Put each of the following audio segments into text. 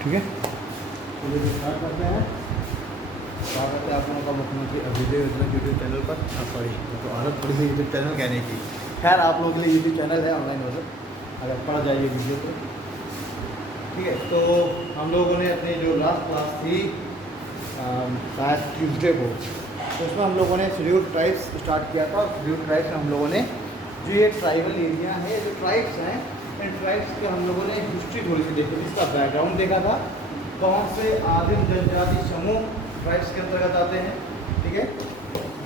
ठीक है, चलिए स्टार्ट करते हैं। स्वागत है आप लोगों का मुख्यमंत्री अभ्युदय योजना यूट्यूब चैनल पर। सॉरी, तो आदत पड़ी है यूट्यूब चैनल कहने की। खैर, आप लोगों के लिए यूट्यूब चैनल है ऑनलाइन वर्जन, अगर पढ़ जाइए वीडियो तो ठीक है। तो हम लोगों ने अपनी जो लास्ट क्लास थी शायद ट्यूसडे को, तो उसमें हम लोगों ने शेड्यूल्ड ट्राइब्स स्टार्ट किया था। और शेड्यूल्ड ट्राइब्स में हम लोगों ने जो ये ट्राइबल एरिया है, जो ट्राइब्स हैं, इन ट्राइब्स के हम लोगों ने हिस्ट्री थोड़ी सी देखी थी, इसका बैकग्राउंड देखा था, कौन से आदिम जनजाति समूह ट्राइब्स के अंतर्गत आते हैं। ठीक है,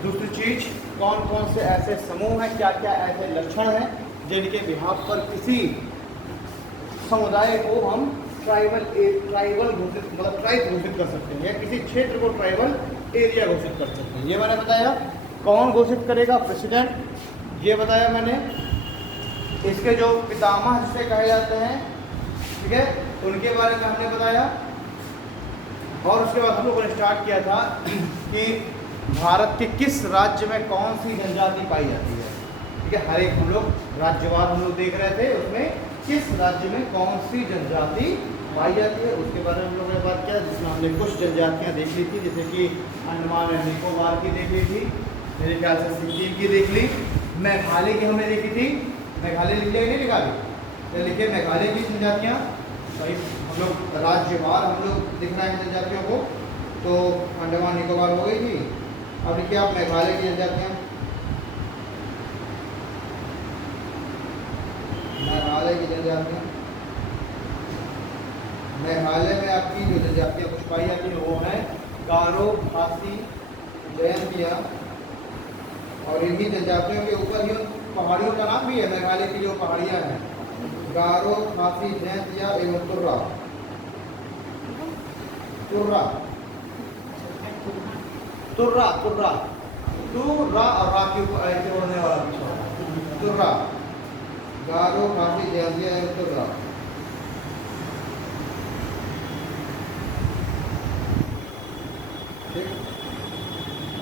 दूसरी चीज़, कौन कौन से ऐसे समूह हैं, क्या क्या ऐसे लक्षण हैं जिनके बिहाफ पर किसी समुदाय को हम ट्राइबल घोषित, मतलब ट्राइब घोषित कर सकते हैं, या किसी क्षेत्र को ट्राइबल एरिया घोषित कर सकते हैं। ये मैंने बताया। कौन घोषित करेगा? प्रेसिडेंट। ये बताया मैंने। इसके जो पितामह जिसे कहे जाते हैं, ठीक है, उनके बारे में हमने बताया। और उसके बाद हम लोगों ने स्टार्ट किया था कि भारत के किस राज्य में कौन सी जनजाति पाई जाती है। ठीक है, हर एक हम लोग राज्यवार हम लोग देख रहे थे, उसमें किस राज्य में कौन सी जनजाति पाई जाती है उसके बारे में हम लोगों ने बात किया, जिसमें हमने कुछ जनजातियाँ देख ली थी, जैसे कि अंडमान एंड निकोबार की देख ली थी, मेरे ख्याल से सिक्किम की देख ली, मेघालय की हमने देखी थी। मेघालय लिख लिया, नहीं लिखा भी लिखे, मेघालय की जनजातियाँ सही, हम लोग राज्यवार हम लोग दिख रहे हैं जनजातियों को। तो अंडमान निकोबार हो गई थी। अब लिखिए आप मेघालय की जनजातियाँ, मेघालय की जनजातियाँ। मेघालय में आपकी जो जनजातियाँ कुछ पाई जाती हैं वो है गारो, खासी, जयंतिया। और इन्हीं जनजातियों के ऊपर ही पहाड़ियों का नाम भी है, मेघालय की जो पहाड़ियाँ हैं, गारो, खासी, जयंतिया एवं तुर्रा। तुर्रा तुर्रा तुर्रा तुर्रा और रा के ऊपर ऐसे होने वाला पीछे तुर्रा, गारो, खासी, जयंतिया एवं तुर्रा।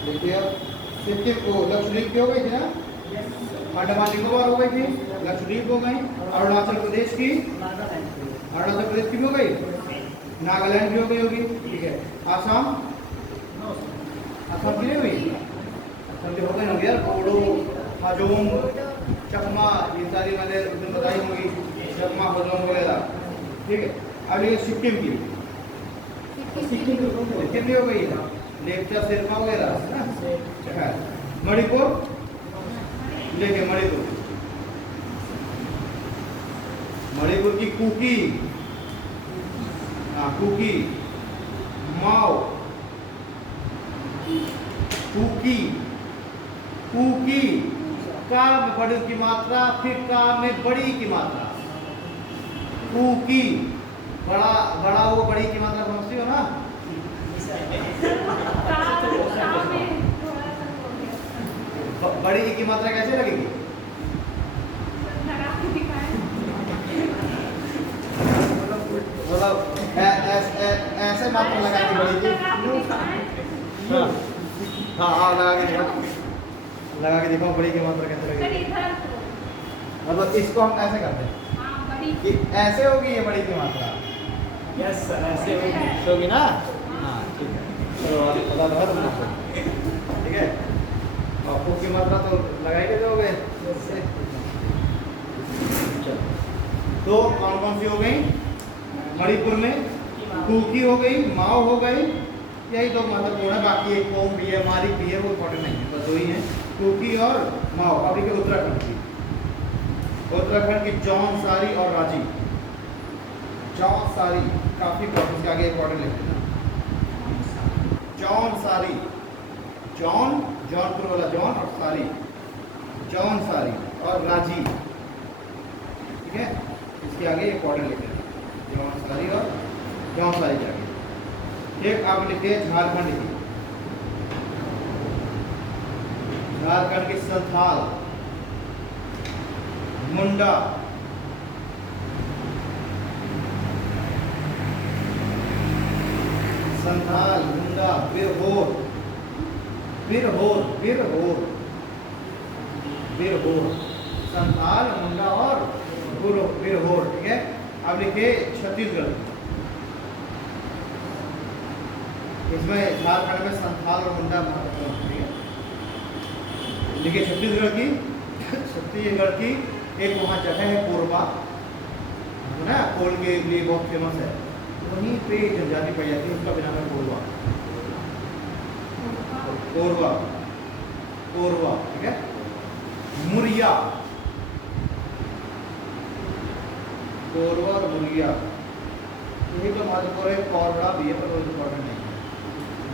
देखिए, अब सिक्किम को लक्षद्वीप की हो गई थी ना, अंडमान निकोबार हो गई थी, लक्षद्वीप हो गई, अरुणाचल प्रदेश की, अरुणाचल प्रदेश की भी हो गई, नागालैंड भी हो गई होगी। ठीक है, आसाम, आसाम की नहीं हुई, असम की हो गई होगी यार, बोडो, हाजोंग, चकमा, ये सारी मैंने उसमें बताई होगी, चकमा, हाजोंग वगैरह। ठीक है, अब ये सिक्किम की, सिक्किम भी हो गई है, लेप्चा, शेरपा वगैरह है ना। मणिपुर, देखिए मणिपुर, मणिपुर की कुकी, हाँ कुकी, माओ, कुकी, कुकी, का में बड़ी की मात्रा, फिर का में बड़ी की मात्रा, कुकी, बड़ा बड़ा वो बड़ी की मात्रा समझती हो ना। बड़ी की मात्रा कैसे लगेगी? मतलब ऐसे मात्रा लगाएंगे बड़ी की। हाँ हाँ, लगा के दिखाओ बड़ी की मात्रा कैसे लगेगी। मतलब इसको हम ऐसे करते हैं कि ऐसे होगी ये बड़ी की मात्रा। यस सर, ऐसे होगी ना। हाँ ठीक है, चलो पता लगा तुमको। ठीक है, आपको की मात्रा तो लगाई के दोगे। चलो, तो कौन कौन सी हो गई? मणिपुर में कुकी हो गई, माओ हो गई, यही तो महत्वपूर्ण है। बाकी एक कोम भी है, मारिक भी है, वो इम्पोर्टेंट नहीं है, बस दो ही है, कुकी और माओ। अभी के उत्तराखंड की, उत्तराखंड की जौनसारी और रांची। जौनसारी काफी इंपॉर्टेंट, आगे इंपॉर्टेंट लेते हैं ना। जौनसारी, जौन, जौनपुर वाला जौन और सारी, जौनसारी और रांची। ठीक है, इसके आगे इंपॉर्टेंट लेते हैं, जौनसारी और जौनसारी के आगे। एक आप लिखिए झारखंड की, झारखंड की संथाल, मुंडा, संथाल, मुंडा, बिरहोर, बिरहोर, बिरहोर, बिरहोर, संथाल, मुंडा और बिरहोर। ठीक है, अब लिखिए छत्तीसगढ़, इसमें झारखंड में संथाल और मुंडा महत्वपूर्ण, ठीक है। देखिए छत्तीसगढ़ की एक वहाँ जगह है कोरबा, है ना, कोल के लिए बहुत फेमस है, वहीं पे जनजाति पाई जाती है, उसका भी नाम है कोरबा। कोरबा कोरबा, ठीक है। मुरिया, कोरबा और मुरिया, यही तो महत्वपूर्ण है। कोरबा भी है पर वो इम्पोर्टेंट नहीं है।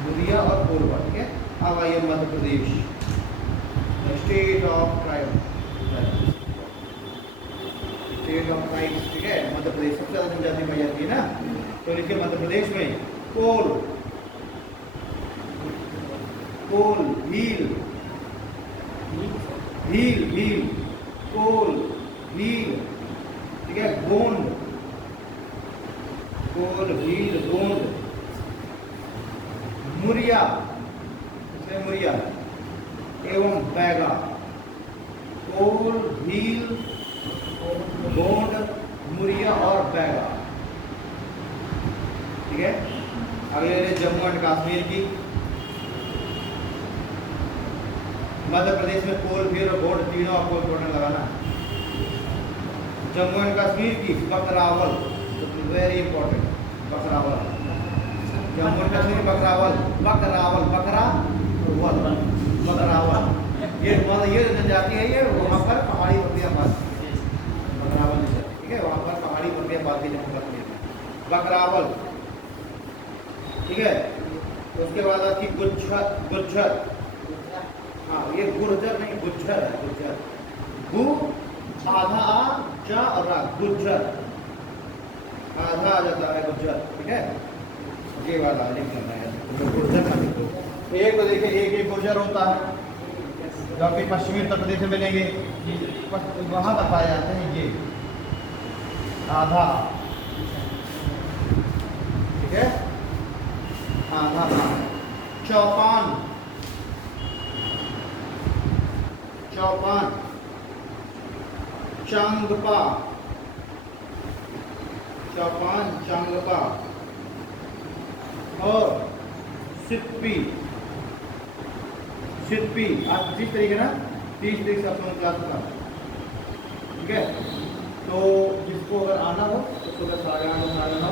मुरिया और कोरबा, ठीक है। अब आइए Madhya Pradesh, state of tribe, state of tribes, ठीक है। मध्य प्रदेश सबसे ज़्यादा जनजाति पाई जाती है ना, तो लिखिए मध्य प्रदेश में कोल, कोल, भील, भील, भील, कोल, भील, ठीक है। गोंड, कोल, भील, गोंड, मुरिया, इसमें मुरिया एवं बैगा, कोल, भील, गोंड, मुरिया और बैगा, ठीक है। अगले जम्मू एंड कश्मीर की, मध्य प्रदेश में कोल, भील और गोंड तीनों आपको इम्पोर्टेंट लगाना है। जम्मू एंड कश्मीर की Bakarwal, very important, Bakarwal, Jammu and Kashmir Bakarwal, Bakarwal, Bakarwal, Bakarwal, ये जनजाति है, ये वहाँ पर पहाड़ी बकरियाँ पालती है, बकरावल, ठीक है, वहाँ पर पहाड़ी बकरियाँ पालती है जम्मू कश्मीर में, बकरावल, ठीक है। उसके बाद आती गुज्जर, गुज्जर, हाँ ये गुर्जर नहीं गुज्जर है, गुज्जर, गु आधा आ जा और रा, गुज्जर, आधा आ जाता है गुज्जर, ठीक है। ये वाला लिख करना है, तो गुर्जर का लिखो। एक तो देखिए एक गुर्जर होता है जो आपके पश्चिमी उत्तर प्रदेश में मिलेंगे, वहाँ पर पाए जाते हैं ये आधा, ठीक है, आधा। चौपान, चौपान, चांगपा, चौपान, चांगपा और सिप्पी, सिप्पी, आज 30 तारीख है ना, 30 तारीख से अपना क्लास का, ठीक है। तो जिसको अगर आना हो तो सुबह 8:30 साढ़े 9,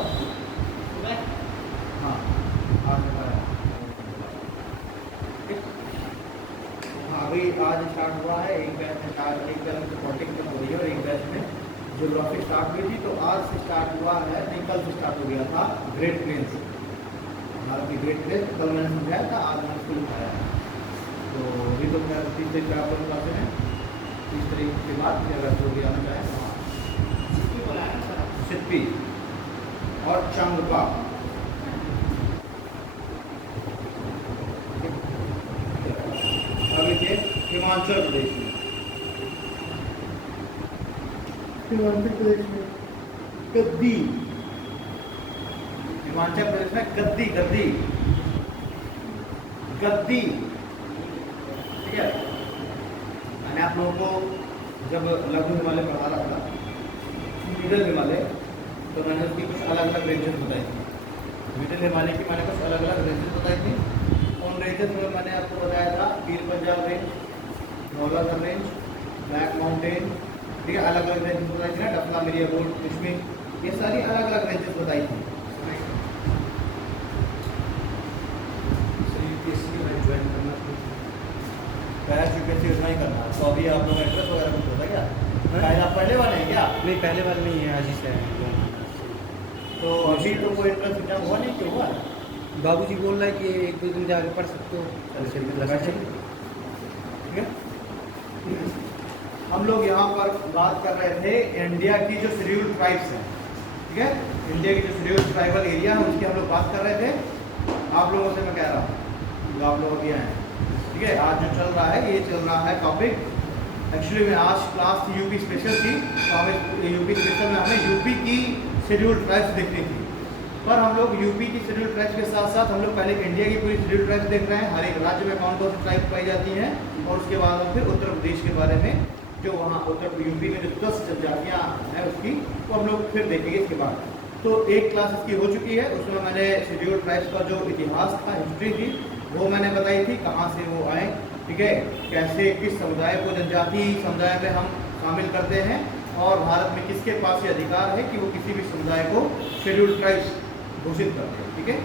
हाँ अभी आज स्टार्ट हुआ है, एक बैच में स्टार्ट, एक बैच में रिपोर्टिंग तक हो रही है और एक बैच में ज्योग्राफी स्टार्ट हुई थी, तो आज से स्टार्ट हुआ है, नहीं कल से स्टार्ट हो गया था ग्रेट प्लेन्स, भारत की ग्रेट प्लेन्स, कल मैंने समझाया था, आज मैंने उसको लिखाया है। तो अभी तो खैर 30 तारीख का आप लोग पाते हैं, 30 तारीख के बाद अगर जो भी आना चाहे सिप्पी और चांगपा, अभी थे हिमाचल प्रदेश में, हिमाचल प्रदेश में गद्दी, हिमाचल प्रदेश में गद्दी, गद्दी, गद्दी, ठीक है। मैंने आप लोगों को जब लघु हिमालय पढ़ा रहा था, मिडिल हिमालय, तो मैंने उसकी कुछ अलग अलग रेंजेस बताई थी। मिडिल हिमालय की मैंने कुछ अलग अलग रेंजेस बताई थी। उन रेंजेस में मैंने आपको बताया था पीर Punjab range, Dhauladhar range, black mountain, ठीक है, अलग अलग रेंजेस बताई थी ना, डफला, मिरिया, गोल्ड, कश्मीर, ये सारी अलग अलग रेंजेस बताई थी। ज्वाइन करना बैच यूपीएससी उतना ही करना, तो अभी आप लोग एड्रेस वगैरह कुछ होता है क्या? पहले आप पहले वाले हैं क्या? नहीं पहले वाले नहीं है, आज ही से है। तो अभी तो कोई एंट्रेंस एग्जाम हुआ नहीं, क्यों हुआ? बाबूजी बोल रहा है कि 1-2 दिन जाके पढ़ सकते हो, लगा चलिए, ठीक है। हम लोग यहाँ पर बात कर रहे थे इंडिया की जो शेड्यूल्ड ट्राइब्स हैं, ठीक है, इंडिया की जो शेड्यूल्ड ट्राइबल एरिया है उसकी हम लोग बात कर रहे थे। आप लोगों से मैं कह रहा हूँ, जो आप लोग अभी आए हैं, ठीक है, आज जो चल रहा है, ये चल रहा है टॉपिक, एक्चुअली में आज क्लास थी यूपी स्पेशल की, तो हमें यूपी स्पेशल में हमें यूपी की शेड्यूल्ड ट्राइब्स देखनी थी, पर हम लोग यूपी की शेड्यूल्ड ट्राइब्स के साथ साथ हम लोग पहले इंडिया की पूरी शेड्यूल्ड ट्राइब्स देख रहे हैं, हर एक राज्य में कौन कौन सी ट्राइब्स पाई जाती हैं, और उसके बाद हम फिर उत्तर प्रदेश के बारे में, जो वहाँ उत्तर यूपी में जो 10 जनजातियाँ हैं उसकी, तो हम लोग फिर देखेंगे इसके बाद। तो एक क्लास इसकी हो चुकी है, उसमें मैंने शेड्यूल ट्राइब्स का जो इतिहास था, हिस्ट्री थी, वो मैंने बताई थी, कहाँ से वो आए, ठीक है, कैसे किस समुदाय को जनजाति समुदाय में हम शामिल करते हैं और भारत में किसके पास ये अधिकार है कि वो किसी भी समुदाय को शेड्यूल ट्राइब्स घोषित करते हैं, ठीक है।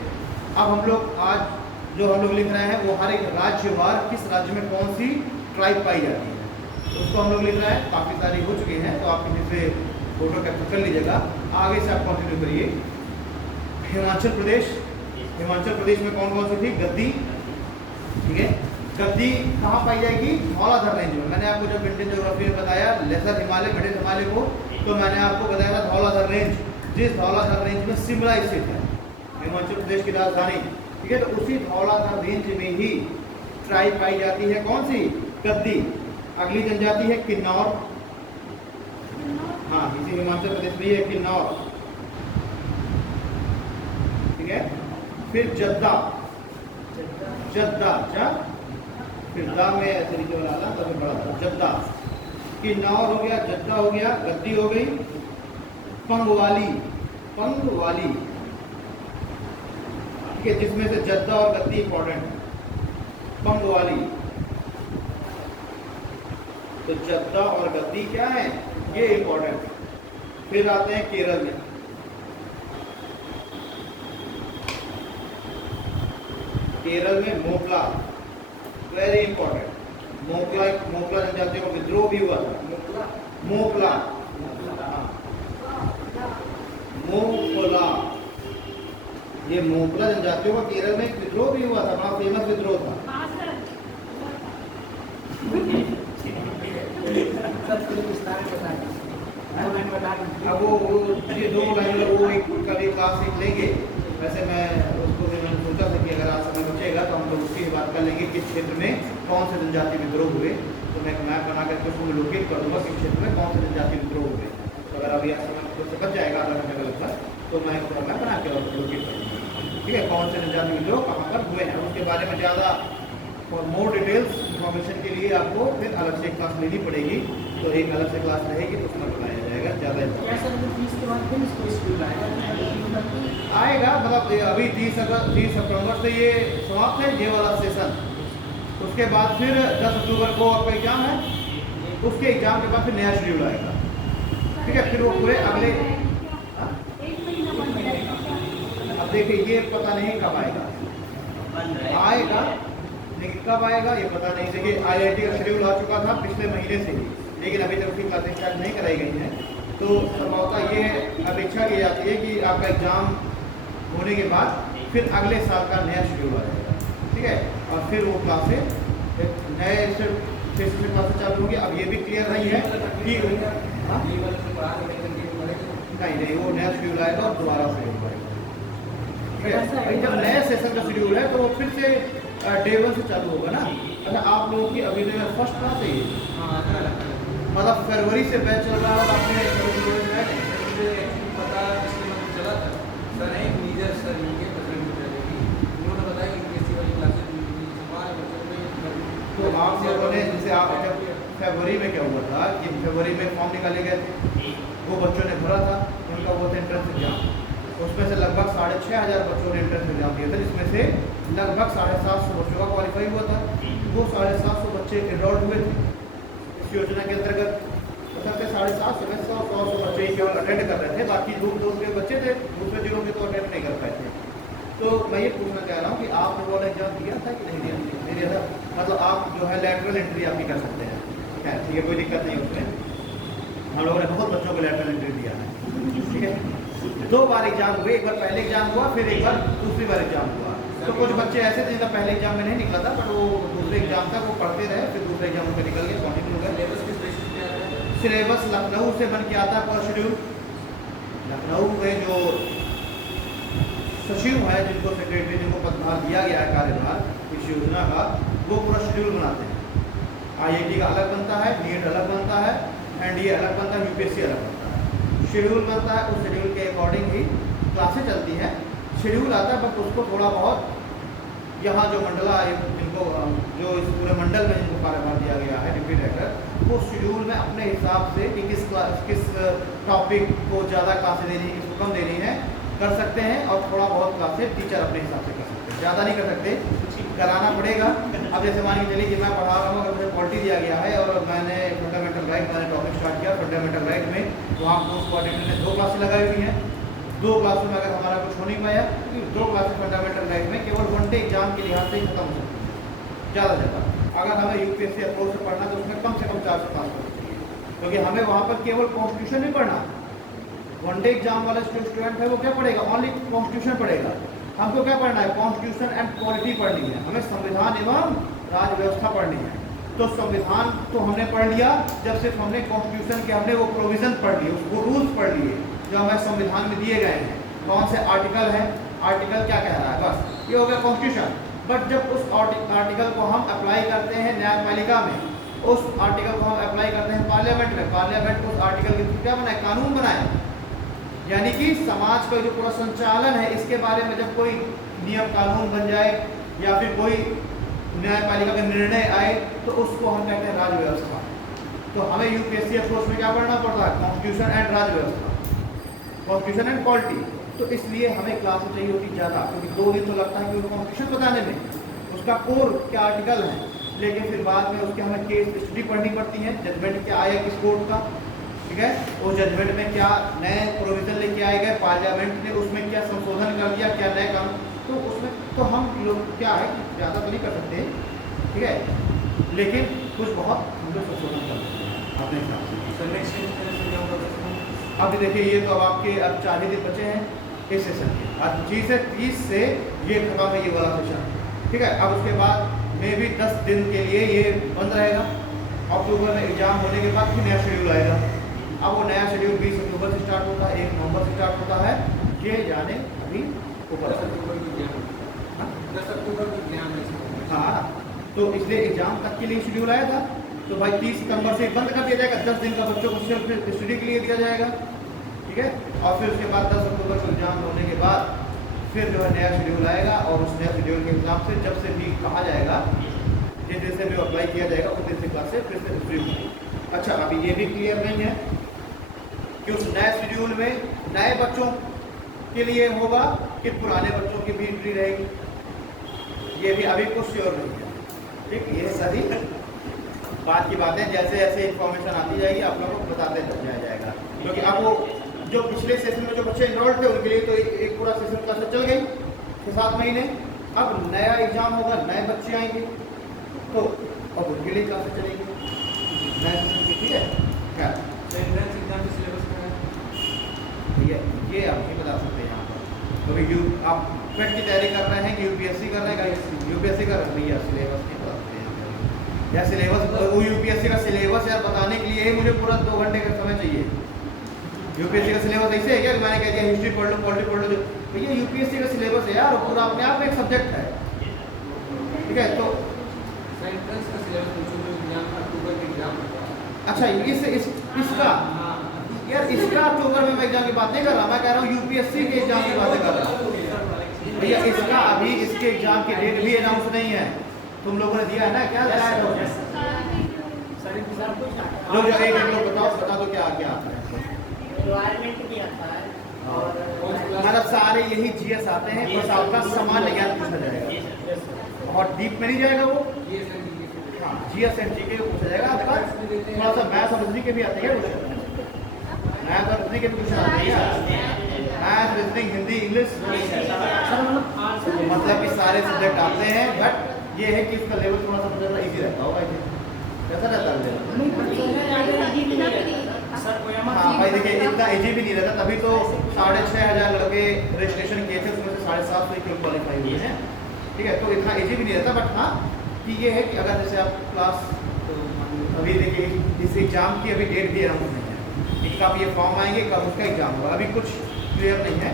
अब हम लोग आज जो हम लोग लिख रहे हैं वो हर एक राज्यवार किस राज्य में कौन सी ट्राइब पाई जाती है, तो उसको हम लोग लिख रहे हैं। काफ़ी सारी हो चुकी हैं, तो आप किसी से फोटो कैप्चर कर लीजिएगा। आगे से आप कंटिन्यू करिए। हिमाचल प्रदेश, हिमाचल प्रदेश में कौन कौन सी थी? गद्दी, ठीक है। गद्दी कहाँ पाई जाएगी? धौलाधर रेंज में। मैंने आपको जब इंडियन ज्योग्राफी में बताया लेसर हिमालय मिडिल हिमालय को, तो मैंने आपको बताया था धौलाधर रेंज, जिस धौलाधर रेंज में शिमला स्थित है, हिमाचल प्रदेश की राजधानी, ठीक है। तो उसी धौलाधर रेंज में ही ट्राइब पाई जाती है, कौन सी? गद्दी। अगली जनजाति है किन्नौर, हाँ इसी हिमाचल प्रदेश में है किन्नौर, ठीक है। फिर जद्दा, जद्दा फिर दा में ऐसे नीचे वाला आला तभी बड़ा था, जद्दा। किन्नौर हो गया, जद्दा हो गया, गद्दी हो गई। पंगवाली, पंगवाली, ठीक है, जिसमें से जद्दा और गद्दी इंपॉर्टेंट है। पंगवाली, तो जद्दा और गद्दी क्या है, ये इंपॉर्टेंट है। फिर आते हैं केरल में, केरल में मोकला, वेरी इंपॉर्टेंट। मोकला, मोकला जनजातियों का विद्रोह भी हुआ था। मोकला, मोकला, ये मोकला जनजातियों का केरल में एक विद्रोह भी हुआ था, बड़ा फेमस विद्रोह था। अब वो ये दो लाइन वो एक कभी क्लास सीख लेंगे। वैसे मैं उसको मैंने सोचा था कि अगर आज समय बचेगा तो हम लोग उसकी बात कर लेंगे किस क्षेत्र में कौन से जनजाति विद्रोह हुए, तो मैं एक मैप बना करके उसको लोकेट कर दूंगा किस क्षेत्र में कौन से जनजाति विद्रोह हुए। तो अगर अभी आज समय से बच जाएगा आधा घंटे का लगभग, तो मैं पूरा मैप बना के लोकेट कर दूँगा, ठीक है, कौन से जनजाति विद्रोह कहाँ पर हुए हैं। उसके बारे में ज़्यादा और मोर डिटेल्स इन्फॉर्मेशन के लिए आपको फिर अलग से एक क्लास लेनी पड़ेगी, तो एक अलग से क्लास रहेगी तो उसमें बताया जाएगा ज़्यादा आएगा। मतलब अभी 30 सितंबर से ये समाप्त है ये वाला सेशन, उसके बाद फिर 10 अक्टूबर को आपका एग्ज़ाम है, उसके एग्ज़ाम के बाद फिर नया शेड्यूल आएगा, ठीक है। फिर वो पूरे अगले, अब देखिए ये पता नहीं कब आएगा, लेकिन कब आएगा ये पता नहीं। देखिए IIT का शेड्यूल आ चुका था पिछले महीने से ही, लेकिन अभी तक उसकी क्लासेस स्टार्ट नहीं कराई गई हैं। तो संभवतः ये अपेक्षा की जाती है कि आपका एग्ज़ाम होने के बाद फिर अगले साल का नया शेड्यूल आ जाएगा, ठीक है, और फिर वो क्लासें नए सेशन से क्लासेस चालू होंगी। अब ये भी क्लियर नहीं है कि नहीं वो नया शेड्यूल आएगा और दोबारा से होगा, ठीक है। जब नया सेशन का शेड्यूल है तो फिर से Day 1 से चालू होगा ना। अच्छा आप लोगों की अभी फर्स्ट क्लास है ये, मतलब फरवरी से बैच चल रहा है और आपने पता चला था सर है नीजर सर उनके उन्होंने बताया कि कैसी वाली क्लासेस तो आप लोगों ने जैसे आप जब फरवरी में क्या हुआ था कि फरवरी में फॉर्म निकाले गए थे, वो बच्चों ने भरा था, उनका वो था एंट्रेंस एग्जाम, उसमें से लगभग 6,500 बच्चों ने एंट्रेंस एग्जाम दिया था, जिसमें से लगभग 750 बच्चों का क्वालिफाई हुआ था। वो 750 बच्चे एनरोल्ड हुए थे इस योजना के अंतर्गत। मतलब 750 में 100 बच्चे ही केवल अटेंड कर रहे थे, बाकी दूर के बच्चे थे दूसरे जिलों के तो अटेंड नहीं कर पाए थे। तो मैं ये पूछना चाह रहा हूँ कि आप लोगों ने एग्जाम दिया था कि नहीं दिया? नहीं दिया था, मतलब आप जो है लैटरल एंट्री आप भी कर सकते हैं, ठीक है, कोई दिक्कत नहीं उसमें। हम लोगों ने बहुत बच्चों को लैटरल एंट्री दिया है, ठीक है। 2 बार एग्जाम हुए, एक बार पहले एग्जाम हुआ, फिर एक बार दूसरी बार एग्जाम हुआ। तो कुछ बच्चे ऐसे थे जिनका पहले एग्जाम में नहीं निकला था, पर वो दूसरे एग्जाम तक वो पढ़ते रहे, फिर दूसरे एग्जाम में निकल गए, कंटिन्यू हो गए। सिलेबस लखनऊ से बन के आता है पूरा शेड्यूल। लखनऊ में जो सचिव है, जिनको सेक्रेटरी, जिनको पदभार दिया गया है कार्यभार इस योजना का, वो पूरा शेड्यूल बनाते हैं। IIT का अलग बनता है, NEET अलग बनता है, NDA अलग बनता है, UPSC अलग बनता है। शेड्यूल बनता है, उस शेड्यूल के अकॉर्डिंग ही क्लासें चलती हैं। शेड्यूल आता है, बट उसको थोड़ा बहुत यहाँ जो मंडला जिनको जिनको जो इस पूरे मंडल में जिनको कार्यभार दिया गया है डिप्टी डायरेक्टर, वो शेड्यूल में अपने हिसाब से कि किस टॉपिक को ज़्यादा क्लासें देनी है, किसको कम देनी है, कर सकते हैं। और थोड़ा बहुत क्लासें टीचर अपने हिसाब से कर सकते हैं, ज़्यादा नहीं कर सकते, कराना पड़ेगा। अब जैसे मान के चलिए कि मैं पढ़ा रहा हूँ, अगर मुझे पॉलिटी दिया गया है और मैंने फंडामेंटल राइट मैंने टॉपिक स्टार्ट किया फंडामेंटल राइट में, वहाँ पोस्ट कोऑर्डिनेटर ने 2 क्लासें लगाई हुई हैं। 2 क्लासों में अगर हमारा कुछ हो नहीं पाया, क्योंकि 2 क्लासेस फंडामेंटल राइट में केवल वन डे एग्जाम के लिहाज से ही खत्म हो सकती है, ज़्यादा। अगर हमें यूपीएससी अप्रोच से पढ़ना तो उसमें कम से कम 4 से 5 पढ़ना चाहिए, क्योंकि हमें वहाँ पर केवल कॉन्स्टिट्यूशन नहीं पढ़ना। वन डे एग्जाम वाला जो स्टूडेंट है वो क्या पढ़ेगा, ओनली कॉन्स्टिट्यूशन पढ़ेगा। हमको क्या पढ़ना है, कॉन्स्टिट्यूशन एंड पॉलिटी पढ़नी है, हमें संविधान एवं राज व्यवस्था पढ़नी है। तो संविधान तो हमने पढ़ लिया जब सिर्फ हमने कॉन्स्टिट्यूशन के हमने वो प्रोविजन पढ़ लिए, वो रूल्स पढ़ लिए जो हमें संविधान में दिए गए हैं, कौन से आर्टिकल है, आर्टिकल क्या कह रहा है, बस ये हो गया कॉन्स्टिट्यूशन। बट जब उस आर्टिकल को हम अप्लाई करते हैं न्यायपालिका में, उस आर्टिकल को हम अप्लाई करते हैं पार्लियामेंट में, पार्लियामेंट उस आर्टिकल के थ्रू क्या बनाए, कानून बनाए। यानी कि समाज का जो पूरा संचालन है, इसके बारे में जब कोई नियम कानून बन जाए या फिर कोई न्यायपालिका का निर्णय आए, तो उसको हम कहते हैं राज व्यवस्था। तो हमें यूपीएससी अप्रोच में क्या पढ़ना पड़ता है, कॉन्स्टिट्यूशन एंड राज व्यवस्था, कॉन्स्टिट्यूशन एंड पॉलिटी। तो इसलिए हमें क्लास चाहिए होती ज़्यादा, क्योंकि 2 दिन तो लगता है कि कॉन्स्टिट्यूशन बताने में, उसका कोर क्या आर्टिकल है, लेकिन फिर बाद में उसके हमें केस स्टडी पढ़नी पड़ती है, जजमेंट क्या आया किस कोर्ट का, ठीक है, उस जजमेंट में क्या नए प्रोविजन लेके आए गए, पार्लियामेंट ने उसमें क्या संशोधन कर दिया, क्या नए कानून, तो उसमें तो हम लोग क्या है कि ज़्यादा तो नहीं कर सकते, ठीक है, लेकिन कुछ बहुत हम लोग संशोधन कर सकते हैं अपने हिसाब से। अब देखिए ये तो अब आपके अब 40 दिन बचे हैं इस सेशन के, आज 30 से ये खत्म है ये वाला सेशन, ठीक है। अब उसके बाद में भी 10 दिन के लिए ये बंद रहेगा। अक्टूबर में एग्जाम होने के बाद फिर नया शेड्यूल आएगा। अब वो नया शेड्यूल 20 अक्टूबर से स्टार्ट होता है, 1 नवंबर से स्टार्ट होता है, ये जाने अभी ऊपर 10 अक्टूबर को एग्जाम है। हाँ, तो इसलिए एग्जाम तक के लिए शेड्यूल आया था, तो भाई 30 सितंबर से बंद कर दिया जाएगा, 10 दिन का बच्चों को सिर्फ स्टडी के लिए दिया जाएगा, ठीक है। और फिर उसके बाद 10 अक्टूबर को एग्जाम होने के बाद फिर जो है नया शेड्यूल आएगा, और उस नया शेड्यूल के हिसाब से जब से भी कहा जाएगा, जिस दिन से भी अप्लाई किया जाएगा उस दिन से क्लास से फिर से शुरू होगी। अच्छा, अभी ये भी क्लियर नहीं है कि उस नए शेड्यूल में नए बच्चों के लिए होगा कि पुराने बच्चों की भी एंट्री रहेगी, ये भी अभी कुछ श्योर नहीं है, ठीक। ये सभी बात की बातें जैसे जैसे इन्फॉर्मेशन आती जाएगी आप लोगों को बताते जाया जाएगा, क्योंकि अब वो जो पिछले सेशन में जो बच्चे इनरोल्ड थे उनके लिए तो एक पूरा सेशन क्लास चल गई 6-7 महीने। अब नया एग्जाम होगा, नए बच्चे आएंगे, तो अब उनके लिए क्लासेस चलेंगी नए सेशन की, ठीक है। क्या एंट्रेंस एग्जाम के सिलेबस में भैया ये आप नहीं बता सकते यहाँ पर, कभी आप पेट की तैयारी कर रहे हैं कि यूपीएससी कर रहे हैं, यूपीएससी कर रहे हैं, भैया सिलेबस नहीं बता सकते या सिलेबस, वो यूपीएससी का सिलेबस यार बताने के लिए ही मुझे पूरा 2 घंटे का समय चाहिए। यूपीएससी का सिलेबस ऐसे है क्या कि मैंने कह दिया हिस्ट्री पढ़ लो, पॉलिटी पढ़ लो, भैया यूपीएससी का सिलेबस है यार, पूरा अपने आप में एक सब्जेक्ट है, ठीक है। तो एंट्रेंस का सिलेबस पूछो, जो एग्जाम अक्टूबर के एग्जाम होगा। अच्छा, इसका यार, इसका अक्टूबर में मैं एग्जाम की बात नहीं कर रहा, मैं कह रहा हूँ यूपीएससी के एग्जाम की बातें कर रहा हूँ भैया। इसका अभी इसके एग्जाम की डेट भी अनाउंस नहीं है, तुम लोगों ने दिया है ना, क्या दिया है लोग, जो एक लोग बता दो क्या क्या आता है, मतलब सारे यही जीएस आते हैं, बस आपका सामान्य ज्ञान पूछा जाएगा, बहुत डीप में नहीं जाएगा वो। हाँ, जीएस एंड जीके पूछा जाएगा आपका, थोड़ा सा मैथ और रीजनिंग के भी आते हैं, मैथ और रीजनिंग के भी क्वेश्चन आते हैं, मैथ रीजनिंग हिंदी इंग्लिश, मतलब कि सारे सब्जेक्ट आते हैं। बट ये है कि इसका लेवल थोड़ा सा ज़्यादा इजी रहता होगा, कैसा रहता है लेवल? हाँ भाई देखिए, इतना इजी भी नहीं रहता, तभी तो 6,500 लड़के रजिस्ट्रेशन किए थे, उसमें से 750 ही क्यों क्वालिफाई हुए हैं, ठीक है। तो इतना इजी भी नहीं रहता, बट हाँ कि ये है कि अगर जैसे आप क्लास, तो अभी देखिए इस एग्ज़ाम की अभी डेट भी अनाउंस नहीं है, इसका अब ये फॉर्म आएंगे कब उसका एग्ज़ाम होगा, अभी कुछ क्लियर नहीं है,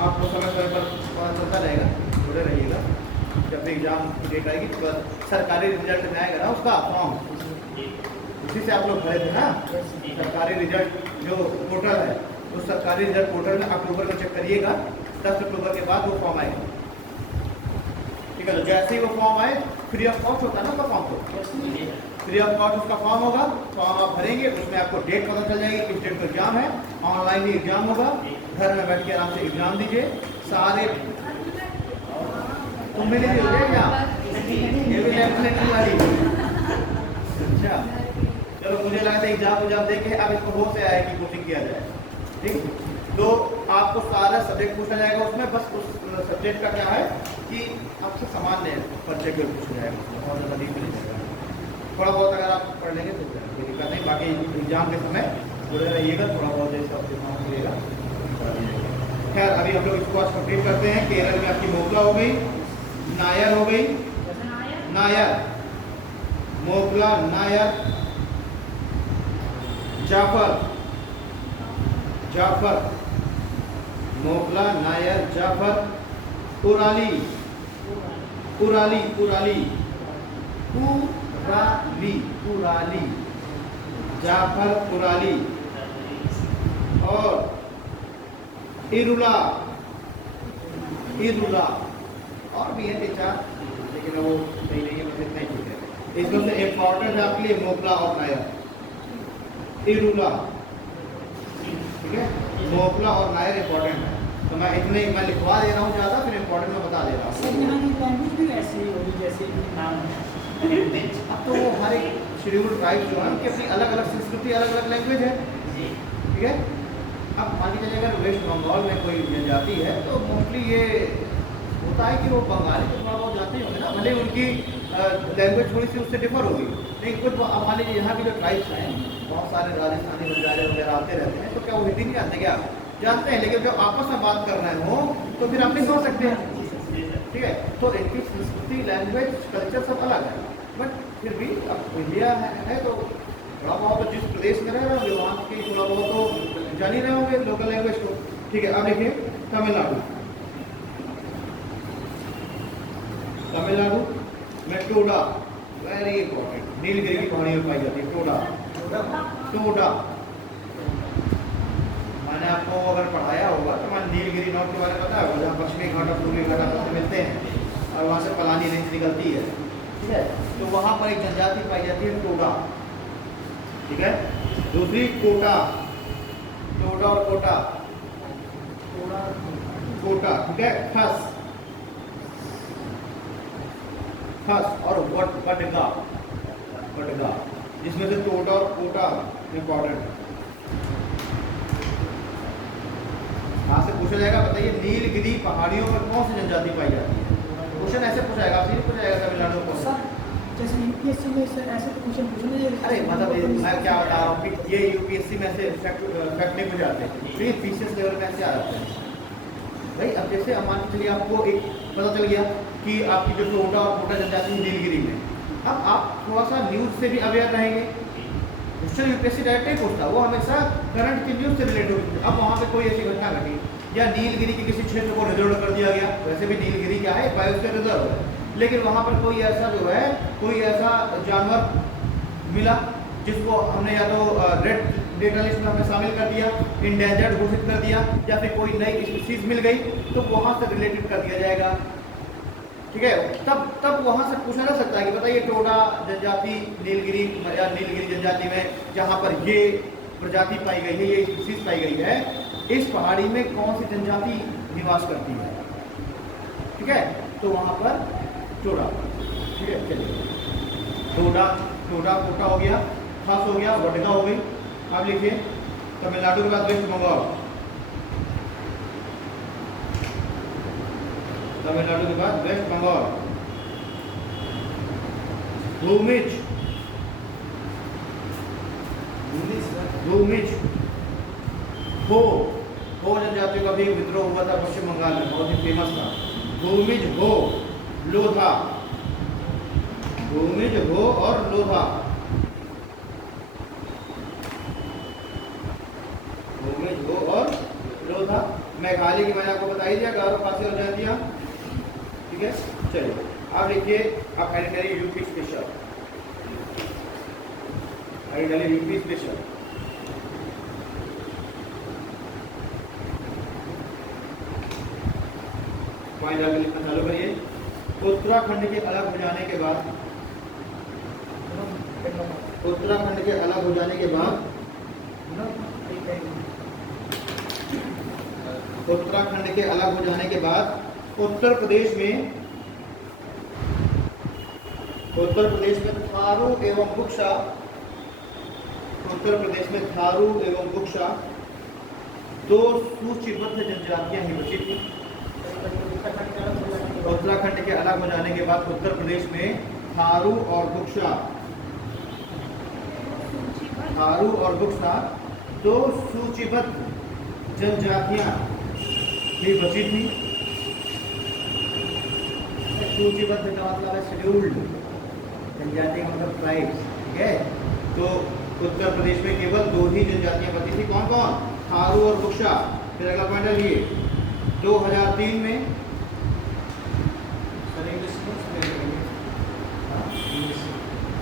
आपको समय समय पर पता चलता रहेगा, जुड़े रहिएगा। जब भी एग्ज़ाम की डेट आएगी तो सरकारी रिजल्ट में आएगा ना उसका फॉर्म, उसी से आप लोग भरे थे ना, सरकारी रिजल्ट जो पोर्टल है, उस सरकारी रिजल्ट पोर्टल में अक्टूबर में चेक करिएगा, 10 अक्टूबर के बाद वो फॉर्म आएगा, ठीक है। तो जैसे ही वो फॉर्म आए फ्री ऑफ कॉस्ट होता है ना उसका फॉर्म, तो फ्री ऑफ कॉस्ट उसका फॉर्म होगा, फॉर्म आप भरेंगे, उसमें आपको डेट पता चल जाएगी किस डेट को एग्जाम है, ऑनलाइन ही एग्जाम होगा, घर में बैठ के आराम से एग्जाम दीजिए सारे। तुम भी नहीं हो जाएगा ये भी डेफिनेटली वाली। अच्छा चलो, मुझे लगा था एग्जाम दे के अब इसको हो से आए कि कोचिंग किया जाए, ठीक। तो आपको सारा सब्जेक्ट पूछा जाएगा उसमें, बस उस सब्जेक्ट का क्या है कि आपसे सामान्य परिचय केवल पूछा जाएगा, बहुत ज़्यादा डीप नहीं जाएगा, थोड़ा बहुत अगर आप पढ़ लेंगे तो कोई दिक्कत नहीं, बाकी एग्जाम के समय जुड़े रहिएगा, थोड़ा बहुत जैसे आपके दिमाग मिलेगा। खैर अभी हम लोग इसको आज कंप्लीट करते हैं। केरल में आपकी मोकला हो गई, नायर हो गई, नायर, मोकला, नायर, जाफर, जाफर, मोकला, नायर, जाफर, उराली, उराली, उराली, उराली, उराली, जाफर, उराली, और इरुला, इरुला, और भी है तीन चार, लेकिन वो नहीं नहीं है, इतना ही ठीक है। इसमें से इम्पोर्टेंट है आपके लिए मोकला और नायर, इरुला, ठीक है, मोकला और नायर इम्पोर्टेंट है, तो मैं इतने मैं लिखवा दे रहा हूँ ज़्यादा, फिर इम्पोर्टेंट में बता दे रहा हूँ। यहाँ की लैंग्वेज भी ऐसी होगी जैसे नाम है। अब तो वो हर एक शेड्यूल्ड ट्राइब जो है उनकी अपनी अलग अलग संस्कृति, अलग अलग लैंग्वेज है, ठीक है। अब मान के चलिए अगर वेस्ट बंगाल में कोई जनजाति है तो मोस्टली ये होता है कि वो बंगाली तो थोड़ा बहुत जानते ही होंगे ना, भले उनकी लैंग्वेज थोड़ी सी उससे डिफर होगी, लेकिन कुछ अब मान लीजिए यहाँ की जो ट्राइब्स हैं, बहुत सारे राजस्थानी बंजारे वगैरह आते रहते हैं, तो क्या वो हिंदी नहीं जानते? क्या जानते हैं, लेकिन जब आपस में बात कर रहे हो तो फिर आप नहीं समझ सकते हैं, ठीक है। तो इनकी संस्कृति, लैंग्वेज, कल्चर सब अलग है, बट फिर भी अब इंडिया है तो थोड़ा बहुत तो जिस प्रदेश में रह रहे होंगे वहाँ के थोड़ा बहुत तो जान ही रहे होंगे लोकल लैंग्वेज को, ठीक है। अब देखिए तमिलनाडु, तमिलनाडु में टोडा, वेरी इंपॉर्टेंट, नीलगिरी की पहाड़ियों में पाई जाती है टोडा, टोडा मैंने आपको अगर पढ़ाया होगा तो मैंने नीलगिरी नॉर्थ के बारे में पता है, जहाँ पश्चिमी घाट और पूर्वी घाट आपस में मिलते हैं और वहाँ से पलानी रेंज निकलती है, ठीक है। तो वहाँ पर एक जनजाति पाई जाती है टोडा, ठीक है। दूसरी कोटा, टोडा और कोटा, कोटा, ठीक है। खस, खस और वडगा, वडगा, जिसमें से टोडा और कोटा इंपॉर्टेंट है। यहाँ से पूछा जाएगा, बताइए नीलगिरी पहाड़ियों पर कौन सी जनजाति पाई जाती है? क्वेश्चन ऐसे पूछा जाएगा, आपसे नहीं पूछा जाएगा तमिलनाडु को। जैसे यूपीएससी में सर ऐसे तो क्वेश्चन पूछने, अरे मतलब मैं क्या बता रहा हूँ कि ये यूपीएससी में से फैक्ट नहीं पूछ जाते, तो ये पीसीएस लेवल में ऐसे आ जाते हैं भाई। अब जैसे मान के चलिए आपको एक पता चल गया कि आपकी जो टोडा और कोटा जनजाति है नीलगिरी में, अब आप थोड़ा सा न्यूज़ से भी अवेयर रहेंगे। क्वेश्चन यूपीएससी डायरेक्ट नहीं पूछता, वो हमेशा करंट की न्यूज़ से रिलेटेड होती है। अब वहाँ पे कोई ऐसी घटना घटी या नीलगिरी के किसी क्षेत्र को रिजर्व कर दिया गया, वैसे भी नीलगिरी क्या है, बायोस्फीयर रिजर्व है, लेकिन वहाँ पर कोई ऐसा जो है, कोई ऐसा जानवर मिला जिसको हमने या तो रेड डेटा लिस्ट में हमने शामिल कर दिया, इंडेंजर्ड घोषित कर दिया, या फिर कोई नई स्पीशीज मिल गई तो वहाँ से रिलेटेड कर दिया जाएगा, ठीक है। तब वहाँ से पूछा जा सकता है कि बताइए टोडा जनजाति नीलगिरी या नीलगिरी जनजाति में जहाँ पर ये प्रजाति पाई गई है, ये स्पीशीज पाई गई है, इस पहाड़ी में कौन सी जनजाति निवास करती है, ठीक है। तो वहाँ पर टोडा, ठीक है। चलिए टोडा, टोडा कोटा हो गया, खास हो गया, वडगा हो गई। अब लिखिए तमिलनाडु के बाद वेस्ट बंगाल, तमिलनाडु के बाद वेस्ट बंगाल, भूमिज, भूमिज, हो जनजातियों का भी विद्रोह हुआ था पश्चिम बंगाल में, बहुत ही फेमस था। भूमिज हो, लोधा, भूमिज हो और लोधा, भूमिज हो और लोधा। मेघालय की मैंने आपको बताई दिया, गारो पासी और जनजातियाँ, ठीक है। चलिए अब लिखिए, आप ऐड करिए यूपी स्पेशल, ऐड डालिए यूपी स्पेशल। पॉइंट डाल के लिखना चालू करिए। उत्तराखंड के अलग हो जाने के बाद उत्तराखंड के अलग हो जाने के बाद उत्तराखंड के अलग हो जाने के बाद उत्तर प्रदेश में थारू एवं बुक्शा उत्तर प्रदेश में थारू एवं बुक्शा दो सूचीबद्ध जनजातियां ही बची थी। उत्तराखंड के अलग हो जाने के बाद उत्तर प्रदेश में थारू और बुक्शा दो सूचीबद्ध जनजातियां भी बची थी। सूचीबद्ध का मतलब है शेड्यूल्ड जनजाति का मतलब ट्राइब्स, ठीक है। तो उत्तर प्रदेश में केवल दो ही जनजातियां बची थी, कौन कौन? थारू और बुक्शा। फिर अगला पॉइंट लिए 2003 में